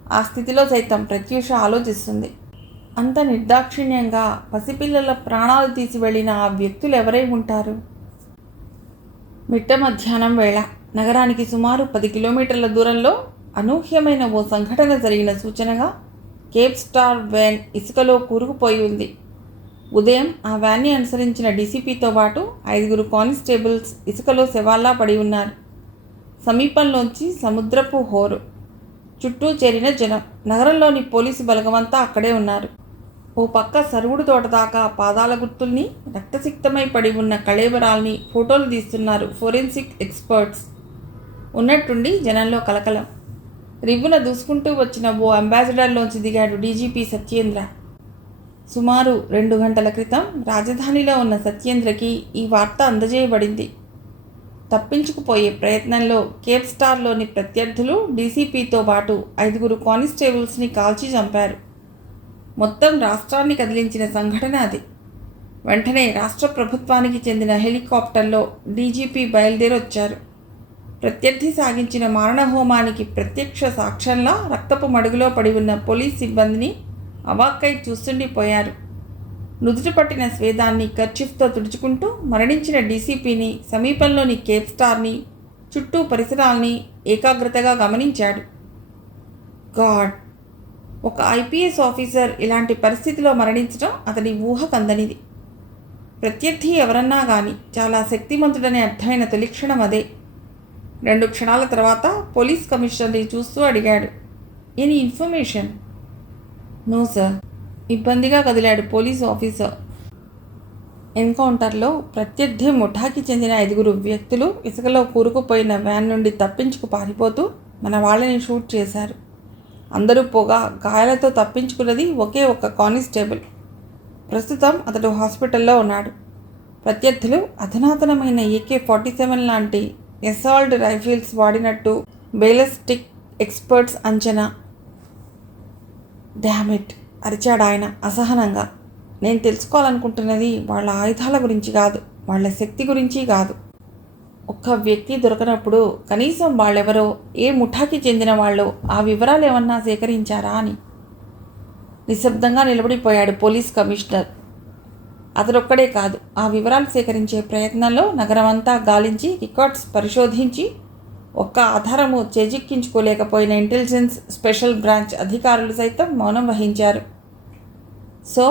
ఆ స్థితిలో సైతం ప్రత్యూష ఆలోచిస్తుంది. అంత నిర్దాక్షిణ్యంగా పసిపిల్లల ప్రాణాలు తీసి వెళ్ళిన ఆ వ్యక్తులు ఎవరై ఉంటారు? మిట్ట మధ్యాహ్నం వేళ నగరానికి సుమారు 10 కిలోమీటర్ల దూరంలో అనూహ్యమైన ఓ సంఘటన జరిగిన సూచనగా కేప్ స్టార్ వ్యాన్ ఇసుకలో కూరుకుపోయి ఉంది. ఉదయం ఆ వ్యాన్ని అనుసరించిన డీసీపీతో పాటు 5 కానిస్టేబుల్స్ ఇసుకలో శవాల్లా పడి ఉన్నారు. సమీపంలోంచి సముద్రపు హోరు. చుట్టూ చేరిన జనం. నగరంలోని పోలీసు బలగమంతా అక్కడే ఉన్నారు. ఓ పక్క సరుగుడు తోట దాకా పాదాల గుర్తుల్ని, రక్తసిక్తమై పడి ఉన్న కళేబరాల్ని ఫోటోలు తీస్తున్నారు ఫోరెన్సిక్ ఎక్స్పర్ట్స్. ఉన్నట్టుండి జనంలో కలకలం. రివ్వున దూసుకుంటూ వచ్చిన ఓ అంబాసిడర్లోంచి దిగాడు డీజీపీ సత్యేంద్ర. సుమారు 2 గంటల క్రితం రాజధానిలో ఉన్న సత్యేంద్రకి ఈ వార్త అందజేయబడింది. తప్పించుకుపోయే ప్రయత్నంలో కేప్ స్టార్లోని ప్రత్యర్థులు డీసీపీతో పాటు 5 కానిస్టేబుల్స్ని కాల్చి చంపారు. మొత్తం రాష్ట్రాన్ని కదిలించిన సంఘటన అది. వెంటనే రాష్ట్ర ప్రభుత్వానికి చెందిన హెలికాప్టర్లో డీజీపీ బయలుదేరొచ్చారు. ప్రత్యర్థి సాగించిన మారణహోమానికి ప్రత్యక్ష సాక్ష్యంలా రక్తపు మడుగులో పడి ఉన్న పోలీస్ సిబ్బందిని అవాక్కై చూస్తుండిపోయారు. నుదుట పట్టిన స్వేదాన్ని కర్చీఫ్తో తుడుచుకుంటూ మరణించిన డీసీపీని, సమీపంలోని కేప్ స్టార్ని, చుట్టూ పరిసరాల్ని ఏకాగ్రతగా గమనించాడు. గాడ్! ఒక ఐపీఎస్ ఆఫీసర్ ఇలాంటి పరిస్థితిలో మరణించడం అతని ఊహకందనిది. ప్రత్యర్థి ఎవరన్నా కానీ చాలా శక్తిమంతుడని అర్థమైన తొలిక్షణం అదే. 2 క్షణాల తర్వాత పోలీస్ కమిషనర్ని చూస్తూ అడిగాడు, ఎనీ ఇన్ఫర్మేషన్? No sir. ఇబ్బందిగా కదిలాడు పోలీసు ఆఫీసర్. ఎన్కౌంటర్లో ప్రత్యర్థి ముఠాకి చెందిన 5 వ్యక్తులు ఇసుకలో కూరుకుపోయిన వ్యాన్ నుండి తప్పించుకు పారిపోతూ మన వాళ్ళని షూట్ చేశారు. అందరూ పోగా గాయాలతో తప్పించుకున్నది ఒకే ఒక్క కానిస్టేబుల్. ప్రస్తుతం అతడు హాస్పిటల్లో ఉన్నాడు. ప్రత్యర్థులు అధునాతనమైన AK-47 లాంటి అసాల్ట్ రైఫిల్స్ వాడినట్టు బేలిస్టిక్ ఎక్స్పర్ట్స్ అంచనా. డామిట్ అరిచాడు ఆయన అసహనంగా. నేను తెలుసుకోవాలనుకుంటున్నది వాళ్ళ ఆయుధాల గురించి కాదు, వాళ్ళ శక్తి గురించి కాదు. ఒక్క వ్యక్తి దొరకనప్పుడు కనీసం వాళ్ళెవరో, ఏ ముఠాకి చెందిన వాళ్ళో ఆ వివరాలు ఏమన్నా సేకరించారా అని. నిశ్శబ్దంగా నిలబడిపోయాడు పోలీస్ కమిషనర్. అతడొక్కడే కాదు, ఆ వివరాలు సేకరించే ప్రయత్నంలో నగరమంతా గాలించి రికార్డ్స్ పరిశోధించి ఒక్క ఆధారము చేజిక్కించుకోలేకపోయిన ఇంటెలిజెన్స్ స్పెషల్ బ్రాంచ్ అధికారులు సైతం మౌనం వహించారు. సో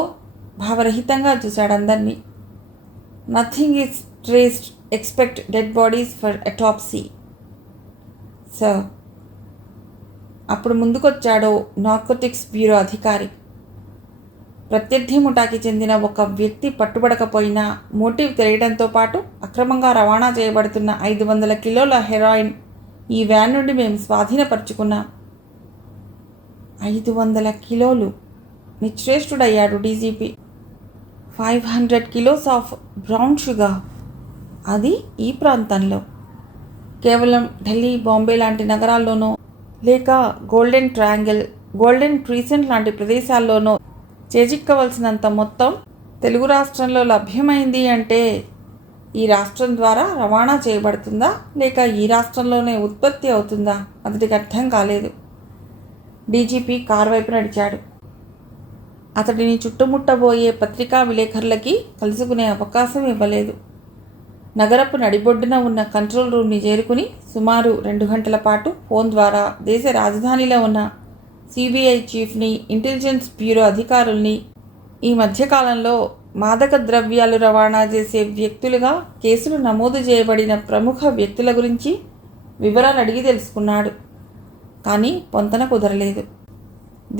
భావరహితంగా చూశాడు అందరినీ. Nothing is traced expect dead bodies for autopsy sir. అప్పుడు ముందుకొచ్చాడో నార్కోటిక్స్ బ్యూరో అధికారి. ప్రత్యర్థి ముఠాకి చెందిన ఒక వ్యక్తి పట్టుబడకపోయినా మోటివ్ తెలియడంతో పాటు అక్రమంగా రవాణా చేయబడుతున్న 500 కిలోల హెరాయిన్ ఈ వ్యాన్ నుండి మేము స్వాధీనపరుచుకున్నాం. 500 కిలోలు! నిశ్చేష్టుడయ్యాడు DGP. 500 kilos of brown sugar, అది ఈ ప్రాంతంలో. కేవలం ఢిల్లీ, బాంబే లాంటి నగరాల్లోనో లేక గోల్డెన్ ట్రయాంగిల్, గోల్డెన్ క్రీసెంట్ లాంటి ప్రదేశాల్లోనో చేజిక్కవలసినంత మొత్తం తెలుగు రాష్ట్రంలో లభ్యమైంది అంటే ఈ రాష్ట్రం ద్వారా రవాణా చేయబడుతుందా లేక ఈ రాష్ట్రంలోనే ఉత్పత్తి అవుతుందా అతడికి అర్థం కాలేదు. డీజీపీ కారు వైపు నడిచాడు. అతడిని చుట్టుముట్టబోయే పత్రికా విలేకరులకి కలుసుకునే అవకాశం ఇవ్వలేదు. నగరపు నడిబొడ్డున ఉన్న కంట్రోల్ రూమ్ని చేరుకుని సుమారు 2 గంటల పాటు ఫోన్ ద్వారా దేశ రాజధానిలో ఉన్న సిబిఐ చీఫ్ని, ఇంటెలిజెన్స్ బ్యూరో అధికారుల్ని, ఈ మధ్యకాలంలో మాదక ద్రవ్యాలు రవాణా చేసే వ్యక్తులుగా కేసులు నమోదు చేయబడిన ప్రముఖ వ్యక్తుల గురించి వివరాలు అడిగి తెలుసుకున్నాడు. కానీ పొంతన కుదరలేదు.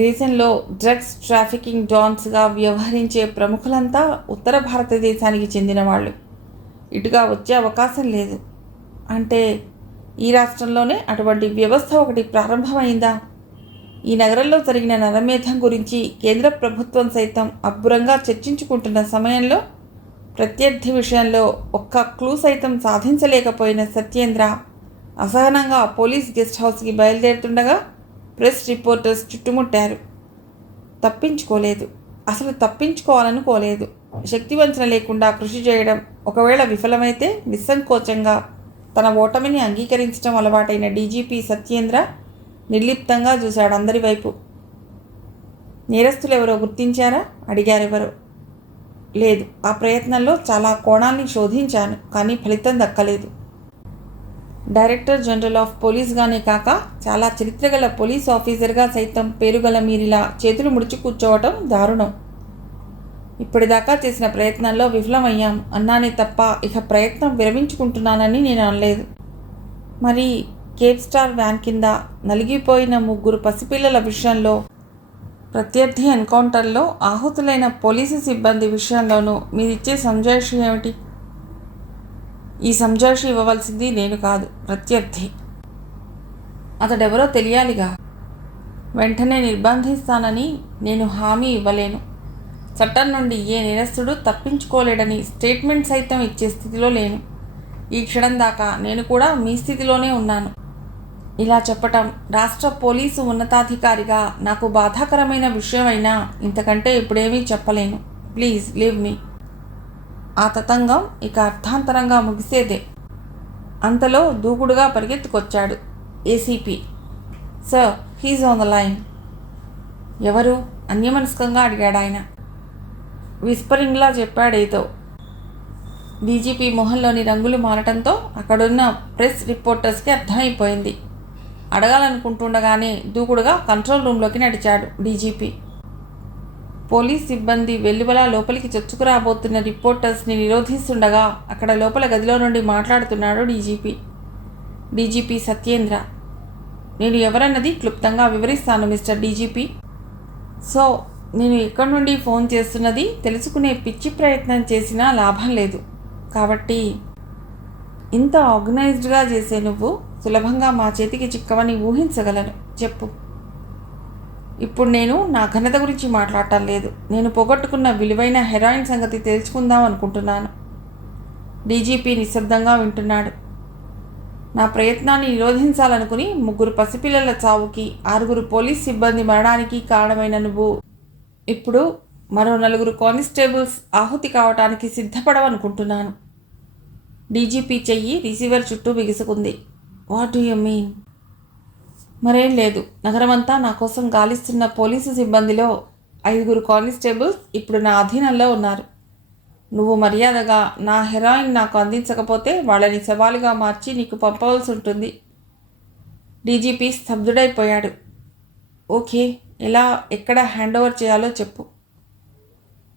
దేశంలో డ్రగ్స్ ట్రాఫికింగ్ డాన్స్గా వ్యవహరించే ప్రముఖులంతా ఉత్తర భారతదేశానికి చెందిన వాళ్ళు. ఇటుగా వచ్చే అవకాశం లేదు. అంటే ఈ రాష్ట్రంలోనే అటువంటి వ్యవస్థ ఒకటి ప్రారంభమైందా? ఈ నగరంలో జరిగిన నరమేధం గురించి కేంద్ర ప్రభుత్వం సైతం అబ్బురంగా చర్చించుకుంటున్న సమయంలో ప్రత్యర్థి విషయంలో ఒక్క క్లూ సైతం సాధించలేకపోయిన సత్యేంద్ర అసహనంగా పోలీస్ గెస్ట్ హౌస్కి బయలుదేరుతుండగా ప్రెస్ రిపోర్టర్స్ చుట్టుముట్టారు. తప్పించుకోలేదు, అసలు తప్పించుకోవాలనుకోలేదు. శక్తివంచన లేకుండా కృషి చేయడం, ఒకవేళ విఫలమైతే నిస్సంకోచంగా తన ఓటమిని అంగీకరించడం అలవాటైన డీజీపీ సత్యేంద్ర నిర్లిప్తంగా చూశాడు అందరి వైపు. నేరస్తులెవరో గుర్తించారా? అడిగారెవరో. లేదు, ఆ ప్రయత్నంలో చాలా కోణాన్ని శోధించాను, కానీ ఫలితం దక్కలేదు. డైరెక్టర్ జనరల్ ఆఫ్ పోలీస్గానే కాక చాలా చరిత్రగల పోలీస్ ఆఫీసర్గా సైతం పేరుగల మీరిలా చేతులు ముడిచి కూర్చోవటం దారుణం. ఇప్పటిదాకా చేసిన ప్రయత్నాల్లో విఫలమయ్యాం అన్నానే తప్ప ఇక ప్రయత్నం విరమించుకుంటున్నానని నేను అనలేదు. మరి కేప్ స్టార్ వ్యాన్ కింద నలిగిపోయిన 3 పసిపిల్లల విషయంలో, ప్రత్యర్థి ఎన్కౌంటర్లో ఆహుతులైన పోలీసు సిబ్బంది విషయంలోనూ మీరిచ్చే సంజాయిషి ఏమిటి? ఈ సంజాయిషి ఇవ్వవలసింది నేను కాదు, ప్రత్యర్థి. అతడెవరో తెలియాలిగా. వెంటనే నిర్బంధిస్తానని నేను హామీ ఇవ్వలేను. చట్టం నుండి ఏ నేరస్తుడు తప్పించుకోలేడని స్టేట్మెంట్ సైతం ఇచ్చే స్థితిలో లేను. ఈ క్షణం దాకా నేను కూడా మీ స్థితిలోనే ఉన్నాను. ఇలా చెప్పటం రాష్ట్ర పోలీసు ఉన్నతాధికారిగా నాకు బాధాకరమైన విషయమైనా ఇంతకంటే ఇప్పుడేమీ చెప్పలేను. Please leave me. ఆ తతంగం ఇక అర్థాంతరంగా ముగిసేదే. అంతలో దూకుడుగా పరిగెత్తుకొచ్చాడు ACP. Sir, he's on the line. ఎవరు? అన్యమనస్కంగా అడిగాడు ఆయన. విస్పరింగ్లా చెప్పాడేదో. డీజీపీ మొహంలోని రంగులు మారటంతో అక్కడున్న ప్రెస్ రిపోర్టర్స్కి అర్థమైపోయింది. అడగాలనుకుంటుండగానే దూకుడుగా కంట్రోల్ రూమ్లోకి నడిచాడు డీజీపీ. పోలీస్ సిబ్బంది వెల్లువలా లోపలికి చొచ్చుకురాబోతున్న రిపోర్టర్స్ని నిరోధిస్తుండగా అక్కడ లోపల గదిలో నుండి మాట్లాడుతున్నాడు డీజీపీ సత్యేంద్ర. నేను ఎవరన్నది క్లుప్తంగా వివరిస్తాను మిస్టర్ డీజీపీ. సో నేను ఎక్కడి నుండి ఫోన్ చేస్తున్నది తెలుసుకునే పిచ్చి ప్రయత్నం చేసినా లాభం లేదు. కాబట్టి ఇంత ఆర్గనైజ్డ్గా చేసే నువ్వు సులభంగా మా చేతికి చిక్కవని ఊహించగలను. చెప్పు. ఇప్పుడు నేను నా ఘనత గురించి మాట్లాడటం లేదు. నేను పోగొట్టుకున్న విలువైన హెరాయిన్ సంగతి తెలుసుకుందాం అనుకుంటున్నాను. డీజీపీ నిశ్శబ్దంగా వింటున్నాడు. నా ప్రయత్నాన్ని నిరోధించాలనుకుని 3 పసిపిల్లల చావుకి, 6 పోలీస్ సిబ్బంది మరణానికి కారణమైన నువ్వు ఇప్పుడు మరో 4 కానిస్టేబుల్స్ ఆహుతి కావటానికి సిద్ధపడవనుకుంటున్నాను. డీజీపీ చెయ్యి రిసీవర్ చుట్టూ బిగుసుకుంది. What do you mean? మరేం లేదు. నగరమంతా నా కోసం గాలిస్తున్న పోలీసు సిబ్బందిలో 5 కానిస్టేబుల్స్ ఇప్పుడు నా అధీనంలో ఉన్నారు. నువ్వు మర్యాదగా నా హెరాయిన్ నాకు అందించకపోతే వాళ్ళని సవాలుగా మార్చి నీకు పంపవలసి ఉంటుంది. డీజీపీ స్తబ్దుడైపోయాడు. ఓకే, ఎలా, ఎక్కడ హ్యాండ్ ఓవర్ చేయాలో చెప్పు.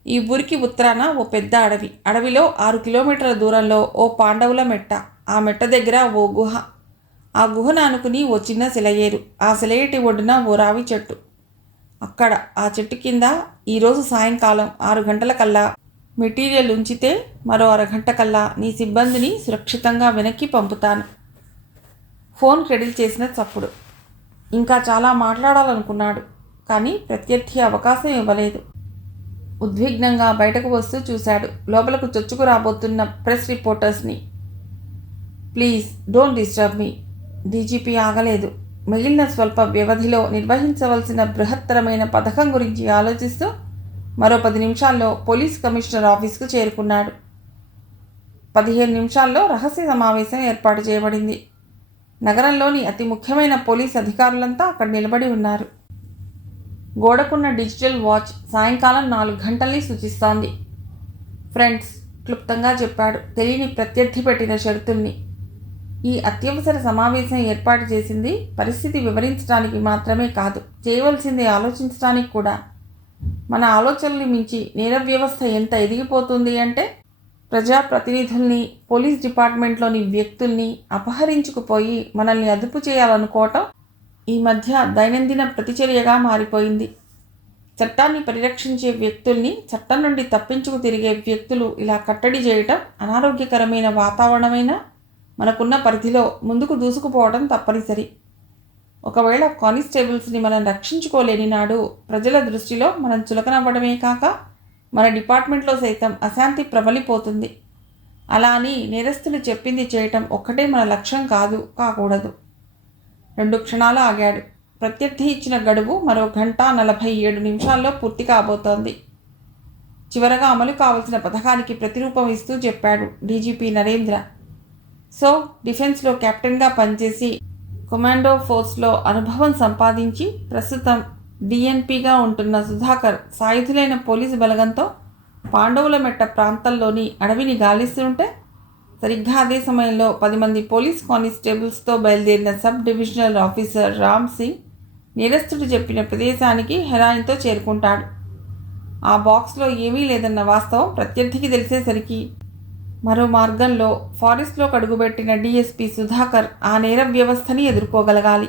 ఈ ఊరికి ఉత్తరాన ఓ పెద్ద అడవి. అడవిలో 6 కిలోమీటర్ల దూరంలో ఓ పాండవుల మెట్ట. ఆ మెట్ట దగ్గర ఓ గుహ. ఆ గుహను ఆనుకుని ఓ చిన్న సెలయేరు. ఆ సెలయేటి ఒడ్డున ఓ రావి చెట్టు. అక్కడ ఆ చెట్టు కింద ఈరోజు సాయంకాలం 6 గంటలకల్లా మెటీరియల్ ఉంచితే మరో అరగంట కల్లా నీ సిబ్బందిని సురక్షితంగా వెనక్కి పంపుతాను. ఫోన్ క్రెడిల్ చేసిన చప్పుడు. ఇంకా చాలా మాట్లాడాలనుకున్నాడు, కానీ ప్రత్యర్థి అవకాశం ఇవ్వలేదు. ఉద్విగ్నంగా బయటకు వస్తూ చూశాడు లోపలకు చొచ్చుకు రాబోతున్న ప్రెస్ రిపోర్టర్స్ని. Please don't disturb me. DGP ఆగలేదు. మిగిలిన స్వల్ప వ్యవధిలో నిర్వహించవలసిన బృహత్తరమైన పథకం గురించి ఆలోచిస్తూ మరో 10 నిమిషాల్లో పోలీస్ కమిషనర్ ఆఫీస్కు చేరుకున్నాడు. 15 నిమిషాల్లో రహస్య సమావేశం ఏర్పాటు చేయబడింది. నగరంలోని అతి ముఖ్యమైన పోలీస్ అధికారులంతా అక్కడ నిలబడి ఉన్నారు. గోడకున్న డిజిటల్ వాచ్ సాయంకాలం 4 గంటల్ని సూచిస్తోంది. ఫ్రెండ్స్, క్లుప్తంగా చెప్పాడు తెలియని ప్రత్యర్థి పెట్టిన షరతుల్ని. ఈ అత్యవసర సమావేశం ఏర్పాటు చేసింది పరిస్థితి వివరించడానికి మాత్రమే కాదు, చేయవలసింది ఆలోచించడానికి కూడా. మన ఆలోచనల్ని మించి నేర వ్యవస్థ ఎంత ఎదిగిపోతుంది అంటే ప్రజాప్రతినిధుల్ని, పోలీస్ డిపార్ట్మెంట్లోని వ్యక్తుల్ని అపహరించుకుపోయి మనల్ని అదుపు చేయాలనుకోవటం ఈ మధ్య దైనందిన ప్రతిచర్యగా మారిపోయింది. చట్టాన్ని పరిరక్షించే వ్యక్తుల్ని చట్టం నుండి తప్పించుకు తిరిగే వ్యక్తులు ఇలా కట్టడి చేయటం అనారోగ్యకరమైన వాతావరణమైన మనకున్న పరిధిలో ముందుకు దూసుకుపోవడం తప్పనిసరి. ఒకవేళ కానిస్టేబుల్స్ని మనం రక్షించుకోలేని నాడు ప్రజల దృష్టిలో మనం చులకనవ్వడమే కాక మన డిపార్ట్మెంట్లో సైతం అశాంతి ప్రబలిపోతుంది. అలా అని నేరస్తులు చెప్పింది చేయటం ఒక్కటే మన లక్ష్యం కాకూడదు. 2 క్షణాలు ఆగాడు. ప్రత్యర్థి ఇచ్చిన గడువు మరో 1:47 నిమిషాల్లో పూర్తి కాబోతోంది. చివరగా అమలు కావలసిన పథకానికి ప్రతిరూపం ఇస్తూ చెప్పాడు డీజీపీ నరేంద్ర. సో, డిఫెన్స్లో కెప్టెన్గా పనిచేసి కమాండో ఫోర్స్లో అనుభవం సంపాదించి ప్రస్తుతం డిఎన్పీగా ఉంటున్న సుధాకర్ సాయుధులైన పోలీసు బలగంతో పాండవుల మెట్ట ప్రాంతంలోని అడవిని గాలిస్తుంటే సరిగ్గా అదే సమయంలో 10 మంది పోలీస్ కానిస్టేబుల్స్తో బయలుదేరిన sub divisional officer Ram Singh నేరస్తుడు చెప్పిన ప్రదేశానికి హెరాయిన్తో చేరుకుంటాడు. ఆ బాక్స్లో ఏమీ లేదన్న వాస్తవం ప్రత్యర్థికి తెలిసేసరికి మరో మార్గంలో ఫారెస్ట్లో కడుగుబెట్టిన డీఎస్పీ సుధాకర్ ఆ నేర వ్యవస్థని ఎదుర్కోగలగాలి.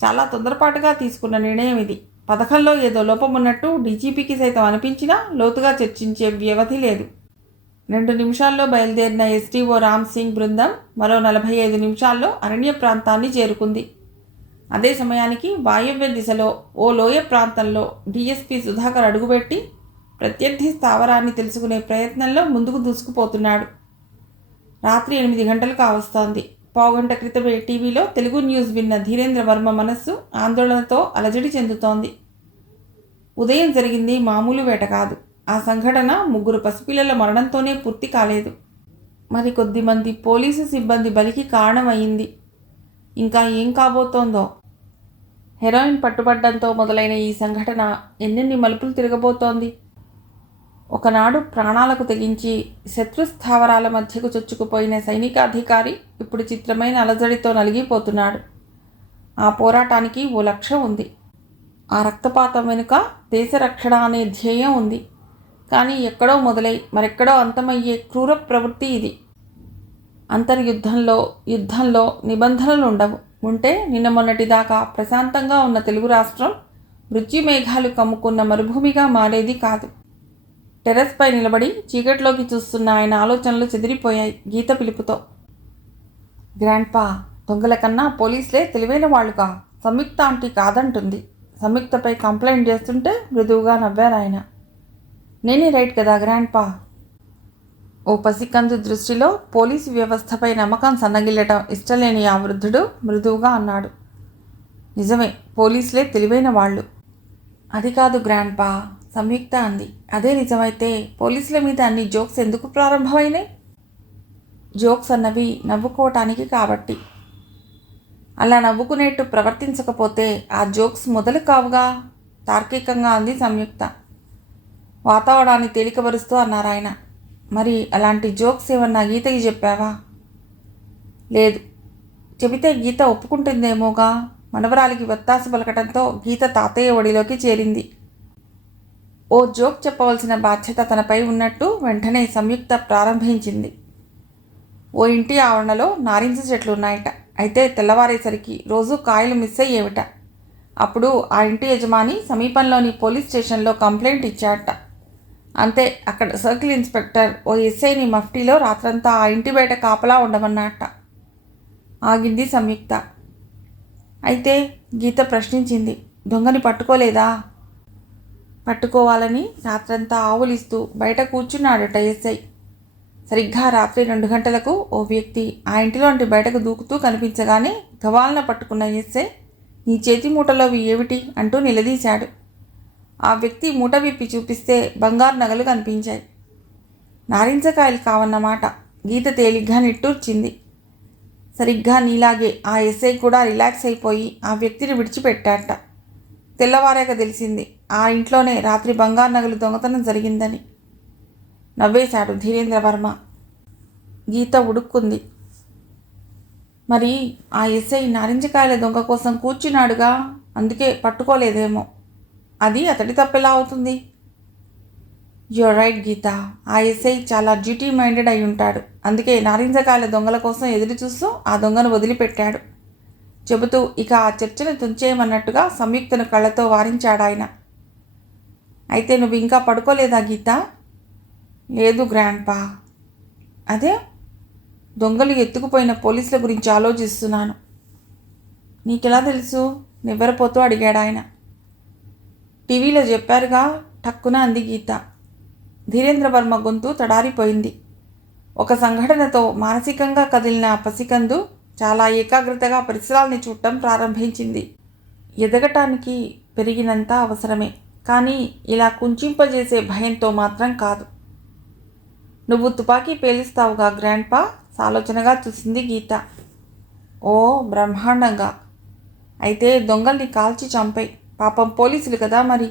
చాలా తొందరపాటుగా తీసుకున్న నిర్ణయం ఇది. పథకంలో ఏదో లోపం ఉన్నట్టు డీజీపీకి సైతం అనిపించినా లోతుగా చర్చించే వ్యవధి లేదు. 2 నిమిషాల్లో బయలుదేరిన ఎస్టీఓ రామ్ సింగ్ బృందం మరో 45 నిమిషాల్లో అరణ్య ప్రాంతాన్ని చేరుకుంది. అదే సమయానికి వాయవ్య దిశలో ఓ లోయ ప్రాంతంలో డీఎస్పీ సుధాకర్ అడుగుపెట్టి ప్రత్యర్థి స్థావరాన్ని తెలుసుకునే ప్రయత్నంలో ముందుకు దూసుకుపోతున్నాడు. రాత్రి 8 గంటలు కావస్తోంది. పావుగంట క్రితమే టీవీలో తెలుగు న్యూస్ విన్న ధీరేంద్ర వర్మ మనస్సు ఆందోళనతో అలజడి చెందుతోంది. ఉదయం జరిగింది మామూలు వేట కాదు. ఆ సంఘటన 3 పసిపిల్లల మరణంతోనే పూర్తి కాలేదు. మరి కొద్దిమంది పోలీసు సిబ్బంది బలికి కారణమయ్యింది. ఇంకా ఏం కాబోతోందో. హెరాయిన్ పట్టుబడ్డంతో మొదలైన ఈ సంఘటన ఎన్నెన్ని మలుపులు తిరగబోతోంది. ఒకనాడు ప్రాణాలకు తెగించి శత్రు స్థావరాల మధ్యకు చొచ్చుకుపోయిన సైనికాధికారి ఇప్పుడు చిత్రమైన అలజడితో నలిగిపోతున్నాడు. ఆ పోరాటానికి ఓ లక్ష్యం ఉంది. ఆ రక్తపాతం వెనుక దేశ రక్షణ అనే ధ్యేయం ఉంది. కానీ ఎక్కడో మొదలై మరెక్కడో అంతమయ్యే క్రూర ప్రవృత్తి ఇది. యుద్ధంలో నిబంధనలు ఉండవు. ఉంటే నిన్న మొన్నటిదాకా ప్రశాంతంగా ఉన్న తెలుగు రాష్ట్రం మృత్యుమేఘాలు కమ్ముకున్న మరుభూమిగా మారేది కాదు. టెర్రస్పై నిలబడి చీకట్లోకి చూస్తున్న ఆయన ఆలోచనలు చెదిరిపోయాయి గీత పిలుపుతో. గ్రాండ్పా, దొంగల కన్నా పోలీసులే తెలివైన వాళ్ళుగా. సంయుక్త ఆంటీ కాదంటుంది. సంయుక్తపై కంప్లైంట్ చేస్తుంటే మృదువుగా నవ్వారాయన. నేనే రైట్ కదా గ్రాండ్పా? ఓ పసికందు దృష్టిలో పోలీసు వ్యవస్థపై నమ్మకం సన్నగిల్లటం ఇష్టలేని ఆ వృద్ధుడు మృదువుగా అన్నాడు. నిజమే, పోలీసులే తెలివైన వాళ్ళు. అది కాదు గ్రాండ్పా, సంయుక్త అంది. అదే నిజమైతే పోలీసుల మీద అన్ని జోక్స్ ఎందుకు ప్రారంభమైనాయి? జోక్స్ అన్నవి నవ్వుకోవటానికి కాబట్టి. అలా నవ్వుకునేట్టు ప్రవర్తించకపోతే ఆ జోక్స్ మొదలు కావుగా, తార్కికంగా అంది సంయుక్త. వాతావరణాన్ని తేలికపరుస్తూ అన్నారాయన. మరి అలాంటి జోక్స్ ఏమన్నా గీతకి చెప్పావా? లేదు. చెబితే గీత ఒప్పుకుంటుందేమోగా. మనవరాలికి వత్తాసు పలకటంతో గీత తాతయ్య ఒడిలోకి చేరింది. ఓ జోక్ చెప్పవలసిన బాధ్యత తనపై ఉన్నట్టు వెంటనే సంయుక్త ప్రారంభించింది. ఓ ఇంటి ఆవరణలో నారింజ చెట్లు ఉన్నాయట. అయితే తెల్లవారేసరికి రోజు కాయలు మిస్ అయ్యేవిట. అప్పుడు ఆ ఇంటి యజమాని సమీపంలోని పోలీస్ స్టేషన్లో కంప్లైంట్ ఇచ్చాడట. అంతే, అక్కడ సర్కిల్ ఇన్స్పెక్టర్ ఓ ఎస్ఐని మఫ్టీలో రాత్రంతా ఆ ఇంటి బయట కాపలా ఉండమన్నట్ట. ఆగింది సంయుక్త. అయితే గీత ప్రశ్నించింది. దొంగని పట్టుకోలేదా? పట్టుకోవాలని రాత్రంతా ఆవులిస్తూ బయట కూర్చున్నాడట ఎస్ఐ. సరిగ్గా రాత్రి 2 గంటలకు ఓ వ్యక్తి ఆ ఇంటిలోంటి బయటకు దూకుతూ కనిపించగానే గవాలన పట్టుకున్న ఎస్ఐ, నీ చేతి మూటలోవి ఏమిటి అంటూ నిలదీశాడు. ఆ వ్యక్తి మూట విప్పి చూపిస్తే బంగారు నగలు కనిపించాయి. నారింజకాయలు కావన్నమాట. గీత తేలిగ్గా నిట్టూర్చింది. సరిగ్గా నీలాగే ఆ ఎస్ఐ కూడా రిలాక్స్ అయిపోయి ఆ వ్యక్తిని విడిచిపెట్టాట. తెల్లవారాక తెలిసింది ఆ ఇంట్లోనే రాత్రి బంగారు నగలు దొంగతనం జరిగిందని. నవ్వేశాడు ధీరేంద్రవర్మ. గీత ఉడుక్కుంది. మరి ఆ ఎస్ఐ నారింజకాయల దొంగ కోసం కూర్చున్నాడుగా, అందుకే పట్టుకోలేదేమో. అది అతడి తప్పెలా అవుతుంది? యూర్ రైట్ గీత. ఆ ఎస్ఐ చాలా డ్యూటీ మైండెడ్ అయి ఉంటాడు. అందుకే నారింజకాయల దొంగల కోసం ఎదురు చూస్తూ ఆ దొంగను వదిలిపెట్టాడు. చెబుతూ ఇక ఆ చర్చను తుంచేయమన్నట్టుగా సంయుక్తను కళ్ళతో వారించాడాయన. అయితే నువ్వు ఇంకా పడుకోలేదా గీత? లేదు గ్రాండ్పా. అదే, దొంగలు ఎత్తుకుపోయిన పోలీసుల గురించి ఆలోచిస్తున్నాను. నీకెలా తెలుసు? నివ్వెరపోతూ అడిగాడాయన. టీవీలో చెప్పారుగా, టక్కున అంది గీత. ధీరేంద్రవర్మ గొంతు తడారిపోయింది. ఒక సంఘటనతో మానసికంగా కదిలిన పసికందు చాలా ఏకాగ్రతగా పరిసరాల్ని చూడటం ప్రారంభించింది. ఎదగటానికి పెరిగినంత అవసరమే, కానీ ఇలా కుంచింపజేసే భయంతో మాత్రం కాదు. నువ్వు తుపాకీ పేలుస్తావుగా గ్రాండ్పా? సాలోచనగా చూసింది గీత. ఓ బ్రహ్మాండంగా. అయితే దొంగల్ని కాల్చి చంపేయి. పాపం పోలీసులు కదా మరి.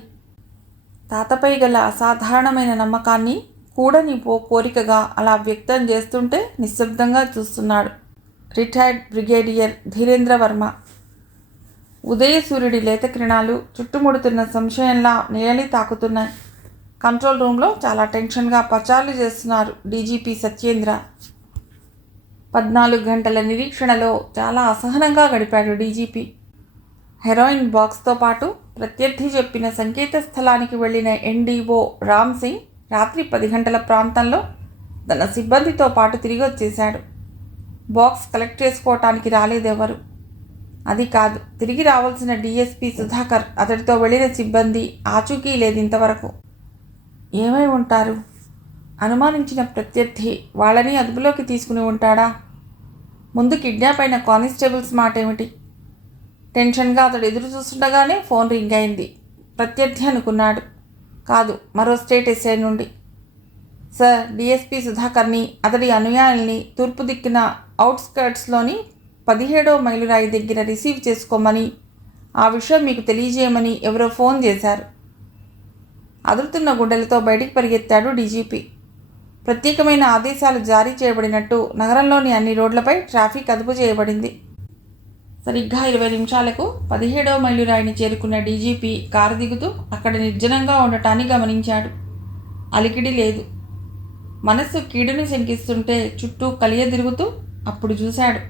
తాతపై గల అసాధారణమైన నమ్మకాన్ని కూడని ఓ కోరికగా అలా వ్యక్తం చేస్తుంటే నిశ్శబ్దంగా చూస్తున్నాడు రిటైర్డ్ బ్రిగేడియర్ ధీరేంద్రవర్మ. ఉదయ సూర్యుడి లేత కిరణాలు చుట్టుముడుతున్న సంశయంలా నేలని తాకుతున్నాయి. కంట్రోల్ రూమ్లో చాలా టెన్షన్గా పచారులు చేస్తున్నారు డీజీపీ సత్యేంద్ర. 14 గంటల నిరీక్షణలో చాలా అసహనంగా గడిపాడు డీజీపీ. హెరాయిన్ బాక్స్తో పాటు ప్రత్యర్థి చెప్పిన సంకేత స్థలానికి వెళ్లిన ఎన్డీఓ రామ్ సింగ్ రాత్రి 10 గంటల ప్రాంతంలో తన సిబ్బందితో పాటు తిరిగి వచ్చేశాడు. బాక్స్ కలెక్ట్ చేసుకోవటానికి రాలేదెవరు. అది కాదు, తిరిగి రావాల్సిన డీఎస్పీ సుధాకర్, అతడితో వెళ్ళిన సిబ్బంది ఆచూకీ లేదు ఇంతవరకు. ఏమై ఉంటారు? అనుమానించిన ప్రత్యర్థి వాళ్ళని అదుపులోకి తీసుకుని ఉంటాడా? ముందు కిడ్నాప్ అయిన కానిస్టేబుల్స్ మాట ఏమిటి? టెన్షన్గా అతడు ఎదురు చూస్తుండగానే ఫోన్ రింగ్ అయింది. ప్రత్యర్థి అనుకున్నాడు. కాదు, మరో స్టేట్ ఎస్ఐ నుండి. సార్, డిఎస్పీ సుధాకర్ని అతడి అనుయాయుల్ని తూర్పు దిక్కున అవుట్స్కర్ట్స్లోని 17వ మైలురాయి దగ్గర రిసీవ్ చేసుకోమని, ఆ విషయం మీకు తెలియజేయమని ఎవరో ఫోన్ చేశారు. అదురుతున్న గుండెలతో బయటికి పరిగెత్తాడు డీజీపీ. ప్రత్యేకమైన ఆదేశాలు జారీ చేయబడినట్టు నగరంలోని అన్ని రోడ్లపై ట్రాఫిక్ అదుపు చేయబడింది. సరిగ్గా 20 నిమిషాలకు 17వ మైలురాయిని చేరుకున్న డీజీపీ కారు దిగుతూ అక్కడ నిర్జనంగా ఉండటాన్ని గమనించాడు. అలికిడి లేదు. మనస్సు కీడుని శంకిస్తుంటే చుట్టూ కలియదిరుగుతూ అప్పుడు చూశాడు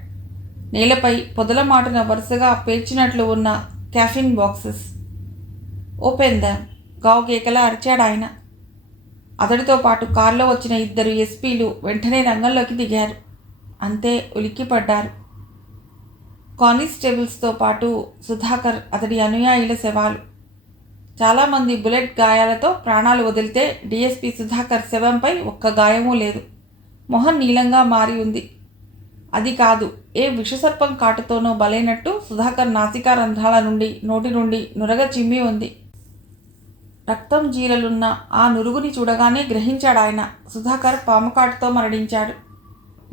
నేలపై పొదల మాటున వరుసగా పేర్చినట్లు ఉన్న క్యాఫిన్ బాక్సెస్. ఓపెన్ దమ్, గావుకేకలా అరిచాడు ఆయన. అతడితో పాటు కారులో వచ్చిన 2 ఎస్పీలు వెంటనే రంగంలోకి దిగారు. అంతే ఉలిక్కిపడ్డారు. కానిస్టేబుల్స్తో పాటు సుధాకర్, అతడి అనుయాయుల శవాలు. చాలామంది బుల్లెట్ గాయాలతో ప్రాణాలు వదిలితే డిఎస్పీ సుధాకర్ శవంపై ఒక్క గాయమూ లేదు. మొహం నీలంగా మారి ఉంది. అది కాదు, ఏ విషసర్పం కాటుతోనో బలైనట్టు సుధాకర్ నాసికా రంధ్రాల నుండి, నోటి నుండి నురగ చిమ్మి ఉంది. రక్తం జీలలున్న ఆ నురుగుని చూడగానే గ్రహించాడాయన, సుధాకర్ పాముకాటుతో మరణించాడు.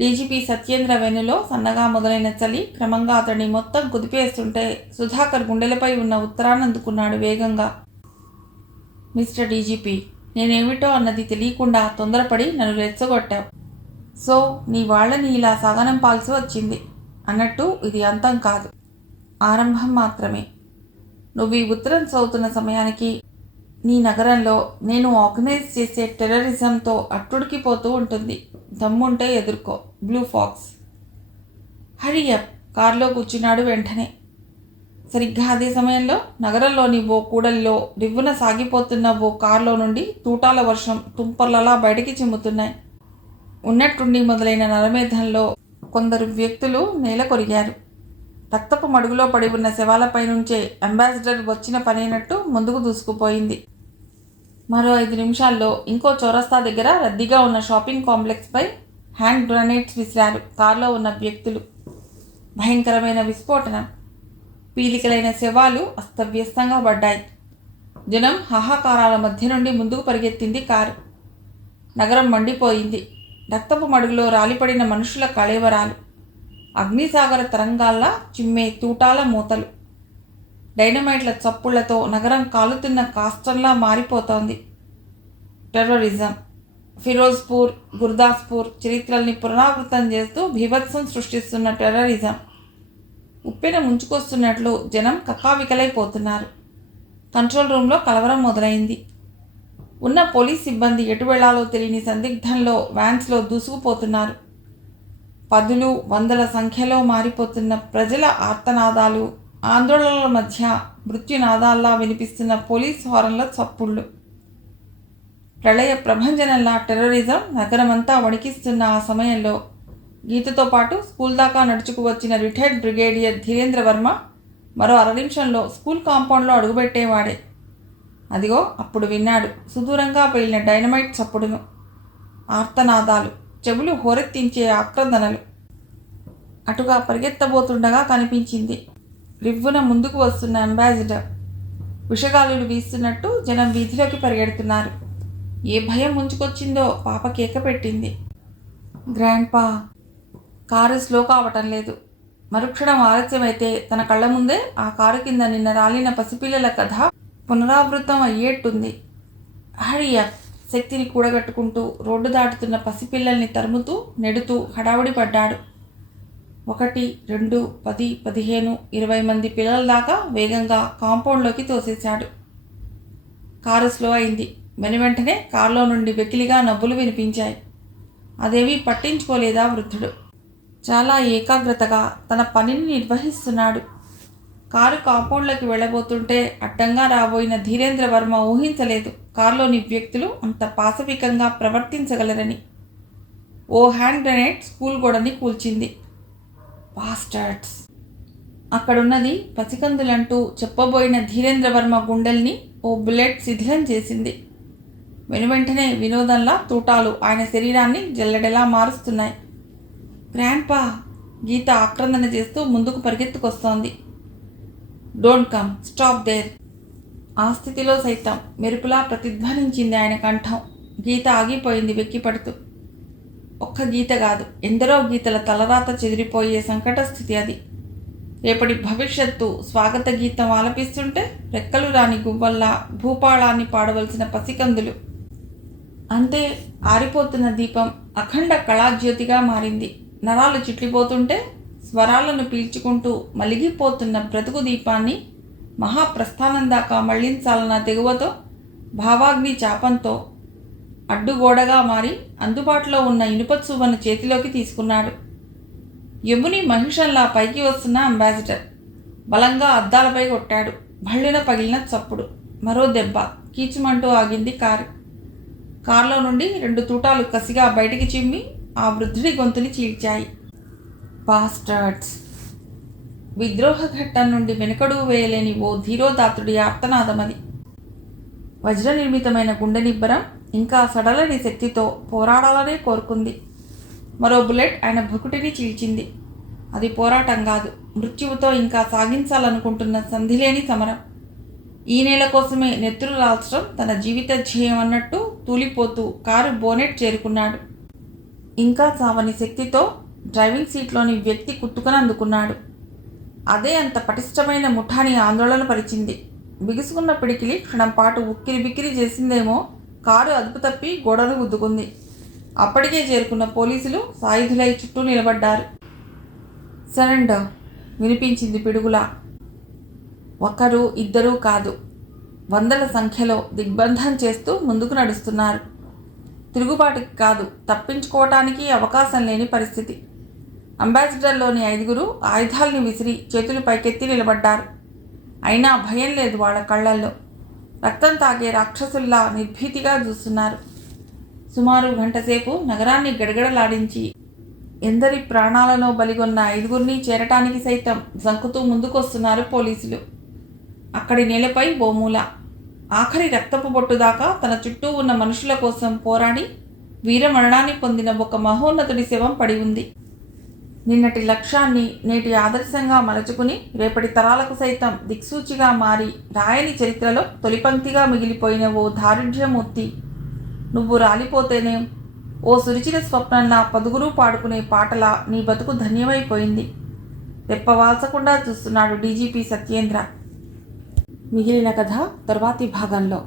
డీజీపీ సత్యేంద్ర వెన్నులో సన్నగా మొదలైన చలి క్రమంగా అతడిని మొత్తం కుదిపేస్తుంటే సుధాకర్ గుండెలపై ఉన్న ఉత్తరాన్ని అందుకున్నాడు వేగంగా. మిస్టర్ డీజీపీ, నేనేమిటో అన్నది తెలియకుండా తొందరపడి నన్ను రెచ్చగొట్టావు. సో నీ వాళ్ళని ఇలా సాగనంపాల్సి వచ్చింది. అన్నట్టు ఇది అంతం కాదు, ఆరంభం మాత్రమే. నువ్వు ఈ ఉత్తరం చదువుతున్న సమయానికి నీ నగరంలో నేను ఆర్గనైజ్ చేసే టెర్రరిజంతో అట్టుడికిపోతూ ఉంటుంది. దమ్ముంటే ఎదుర్కో. Blue pox. హరియప్, కారులో కూర్చున్నాడు వెంటనే. సరిగ్గా అదే సమయంలో నగరంలోని ఓ కూడలిలో రివ్వున సాగిపోతున్న ఓ కారులో నుండి తూటాల వర్షం తుంపర్లలా బయటికి చిమ్ముతున్నాయి. ఉన్నట్టుండి మొదలైన నరమేధంలో కొందరు వ్యక్తులు నేల కొరిగారు. రక్తపు మడుగులో పడి ఉన్న శవాలపై నుంచే అంబాసిడర్ వచ్చిన పనైనట్టు ముందుకు దూసుకుపోయింది. మరో 5 నిమిషాల్లో ఇంకో చౌరస్తా దగ్గర రద్దీగా ఉన్న షాపింగ్ కాంప్లెక్స్పై హ్యాండ్ గ్రనేడ్స్ విసిరారు కారులో ఉన్న వ్యక్తులు. భయంకరమైన విస్ఫోటనం. పీలికలైన శవాలు అస్తవ్యస్తంగా పడ్డాయి. జనం హాహాకారాల మధ్య నుండి ముందుకు పరిగెత్తింది కారు. నగరం మండిపోయింది. రక్తపు మడుగులో రాలిపడిన మనుషుల కళేవరాలు, అగ్నిసాగర తరంగాల్లా చిమ్మే తూటాల మూతలు, డైనమైట్ల చప్పుళ్లతో నగరం కాలుతున్న కాస్టంలా మారిపోతోంది. టెర్రరిజం. ఫిరోజ్పూర్, గుర్దాస్పూర్ చరిత్రల్ని పునరావృతం చేస్తూ బీభత్సం సృష్టిస్తున్న టెర్రరిజం. ఉప్పెన ముంచుకొస్తున్నట్లు జనం కక్కావికలైపోతున్నారు. కంట్రోల్ రూమ్లో కలవరం మొదలైంది. ఉన్న పోలీస్ సిబ్బంది ఎటు వెళ్లాలో తెలియని సందిగ్ధంలో వ్యాన్స్లో దూసుకుపోతున్నారు. 10లు 100ల సంఖ్యలో మారిపోతున్న ప్రజల ఆర్తనాదాలు, ఆందోళనల మధ్య మృత్యునాదాల్లా వినిపిస్తున్న పోలీస్ హారన్ల చప్పుళ్ళు. ప్రళయ ప్రభంజనంలా టెర్రరిజం నగరమంతా వణికిస్తున్న ఆ సమయంలో గీతతో పాటు స్కూల్ దాకా నడుచుకు వచ్చిన రిటైర్డ్ బ్రిగేడియర్ ధీరేంద్ర వర్మ మరో 6 నిమిషంలో స్కూల్ కాంపౌండ్లో అడుగుపెట్టేవాడే. అదిగో అప్పుడు విన్నాడు సుదూరంగా పేలిన డైనమైట్ చప్పుడును, ఆర్తనాదాలు, చెవులు హోరెత్తించే ఆక్రందనలు. అటుగా పరిగెత్తబోతుండగా కనిపించింది రివ్వున ముందుకు వస్తున్న అంబాసిడర్. విషగాలులు వీస్తున్నట్టు జనం వీధిలోకి పరిగెడుతున్నారు. ఏ భయం ముంచుకొచ్చిందో పాప కేక పెట్టింది. గ్రాండ్పా. కారు స్లో కావటం లేదు. మరుక్షణం ఆలస్యమైతే తన కళ్ళ ముందే ఆ కారు కింద నిన్న రాలిన పసిపిల్లల కథ పునరావృతం అయ్యేట్టుంది. హరియప్. శక్తిని కూడగట్టుకుంటూ రోడ్డు దాటుతున్న పసిపిల్లల్ని తరుముతూ నెడుతూ హడావుడి పడ్డాడు. 1, 2, 10, 15, 20 మంది పిల్లల దాకా వేగంగా కాంపౌండ్లోకి తోసేశాడు. కారు స్లో అయింది. వెనువెంటనే కారులో నుండి వెకిలిగా నవ్వులు వినిపించాయి. అదేమీ పట్టించుకోలేదా వృద్ధుడు. చాలా ఏకాగ్రతగా తన పనిని నిర్వహిస్తున్నాడు. కారు కాంపౌండ్లోకి వెళ్ళబోతుంటే అడ్డంగా రాబోయిన ధీరేంద్ర వర్మ ఊహించలేదు కారులోని వ్యక్తులు అంత పాశవికంగా ప్రవర్తించగలరని. ఓ హ్యాండ్ గ్రెనేడ్ స్కూల్ గోడని కూల్చింది. బాస్టర్డ్స్. అక్కడున్నది పసికందులంటూ చెప్పబోయిన ధీరేంద్ర వర్మ గుండెల్ని ఓ బుల్లెట్ శిథిలం చేసింది. వెనువెంటనే వినోదంలా తూటాలు ఆయన శరీరాన్ని జల్లెడలా మారుస్తున్నాయి. గ్రాండ్పా. గీత ఆక్రందన చేస్తూ ముందుకు పరిగెత్తుకొస్తోంది. Don't come, stop there. ఆ స్థితిలో సైతం మెరుపులా ప్రతిధ్వనించింది ఆయన కంఠం. గీత ఆగిపోయింది వెక్కిపడుతూ. ఒక్క గీత కాదు, ఎందరో గీతల తలరాత చెదిరిపోయే సంకట స్థితి అది. రేపటి భవిష్యత్తు స్వాగత గీతం ఆలపిస్తుంటే రెక్కలు రాని గువ్వల్లా భూపాళాన్ని పాడవలసిన పసికందులు. అంతే, ఆరిపోతున్న దీపం అఖండ కళాజ్యోతిగా మారింది. నరాలు చిట్లిపోతుంటే స్వరాలను పీల్చుకుంటూ మలిగిపోతున్న బ్రతుకు దీపాన్ని మహాప్రస్థానం దాకా మళ్లించాలన్న తెగువతో, భావాగ్ని చాపంతో అడ్డుగోడగా మారి అందుబాటులో ఉన్న ఇనుపచువ్వను చేతిలోకి తీసుకున్నాడు. యముని మహిషంలా పైకి వస్తున్న అంబాసిడర్ బలంగా అద్దాలపై కొట్టాడు. భళ్ళున పగిలిన చప్పుడు. మరో దెబ్బ. కీచుమంటూ ఆగింది కారు. కారులో నుండి 2 తూటాలు కసిగా బయటికి చిమ్మి ఆ వృద్ధుడి గొంతుని చీల్చాయి. బాస్టర్డ్స్! విద్రోహ ఘట్టం నుండి వెనుకడు వేయలేని ఓ ధీరోదాత్తుడి ఆర్తనాదమది. వజ్ర నిర్మితమైన గుండె నిబ్బరం ఇంకా సడలని శక్తితో పోరాడాలనే కోరుకుంది. మరో బుల్లెట్ ఆయన భుకుటిని చీల్చింది. అది పోరాటం కాదు, మృత్యువుతో ఇంకా సాగించాలనుకుంటున్న సంధిలేని సమరం. ఈ నేల కోసమే నెత్తురు రాల్చడం తన జీవిత ధ్యేయం అన్నట్టు తూలిపోతూ కారు బోనెట్ చేరుకున్నాడు. ఇంకా చావని శక్తితో డ్రైవింగ్ సీట్లోని వ్యక్తి కుట్టుకుని అందుకున్నాడు. అదే అంత పటిష్టమైన ముఠాని ఆందోళన పరిచింది. బిగుసుకున్న పిడికిలి క్షణం పాటు ఉక్కిరి బిక్కిరి చేసిందేమో. కారు అదుపు తప్పి గోడను గుద్దుకుంది. అప్పటికే చేరుకున్న పోలీసులు సాయుధులై చుట్టూ నిలబడ్డారు. సరెండర్ వినిపించింది పిడుగులా. ఒకరు ఇద్దరూ కాదు, వందల సంఖ్యలో దిగ్బంధం చేస్తూ ముందుకు నడుస్తున్నారు. తిరుగుబాటుకి కాదు, తప్పించుకోవటానికి అవకాశం లేని పరిస్థితి. అంబాసిడర్లోని 5 ఆయుధాల్ని విసిరి చేతులు పైకెత్తి నిలబడ్డారు. అయినా భయం లేదు వాళ్ళ కళ్ళల్లో. రక్తం తాగే రాక్షసుల్లా నిర్భీతిగా చూస్తున్నారు. సుమారు గంటసేపు నగరాన్ని గడగడలాడించి ఎందరి ప్రాణాలను బలిగొన్న 5 చేరటానికి సైతం జంకుతూ ముందుకొస్తున్నారు పోలీసులు. అక్కడి నేలపై ఓ మూల ఆఖరి రక్తపు బొట్టు దాకా తన చుట్టూ ఉన్న మనుషుల కోసం పోరాడి వీరమరణాన్ని పొందిన ఒక మహోన్నతుడి శవం పడి ఉంది. నిన్నటి లక్ష్యాన్ని నేటి ఆదర్శంగా మలుచుకుని రేపటి తరాలకు సైతం దిక్సూచిగా మారి రాయని చరిత్రలో తొలిపంక్తిగా మిగిలిపోయిన ఓ దారిద్ర్యమూర్తి. నువ్వు రాలిపోతేనే ఓ సురిచిన స్వప్నంలా పదుగురు పాడుకునే పాటలా నీ బతుకు ధన్యమైపోయింది. రెప్పవాల్చకుండా చూస్తున్నాడు డీజీపీ సత్యేంద్ర. మిగిలిన కథ తర్వాతి భాగంలో.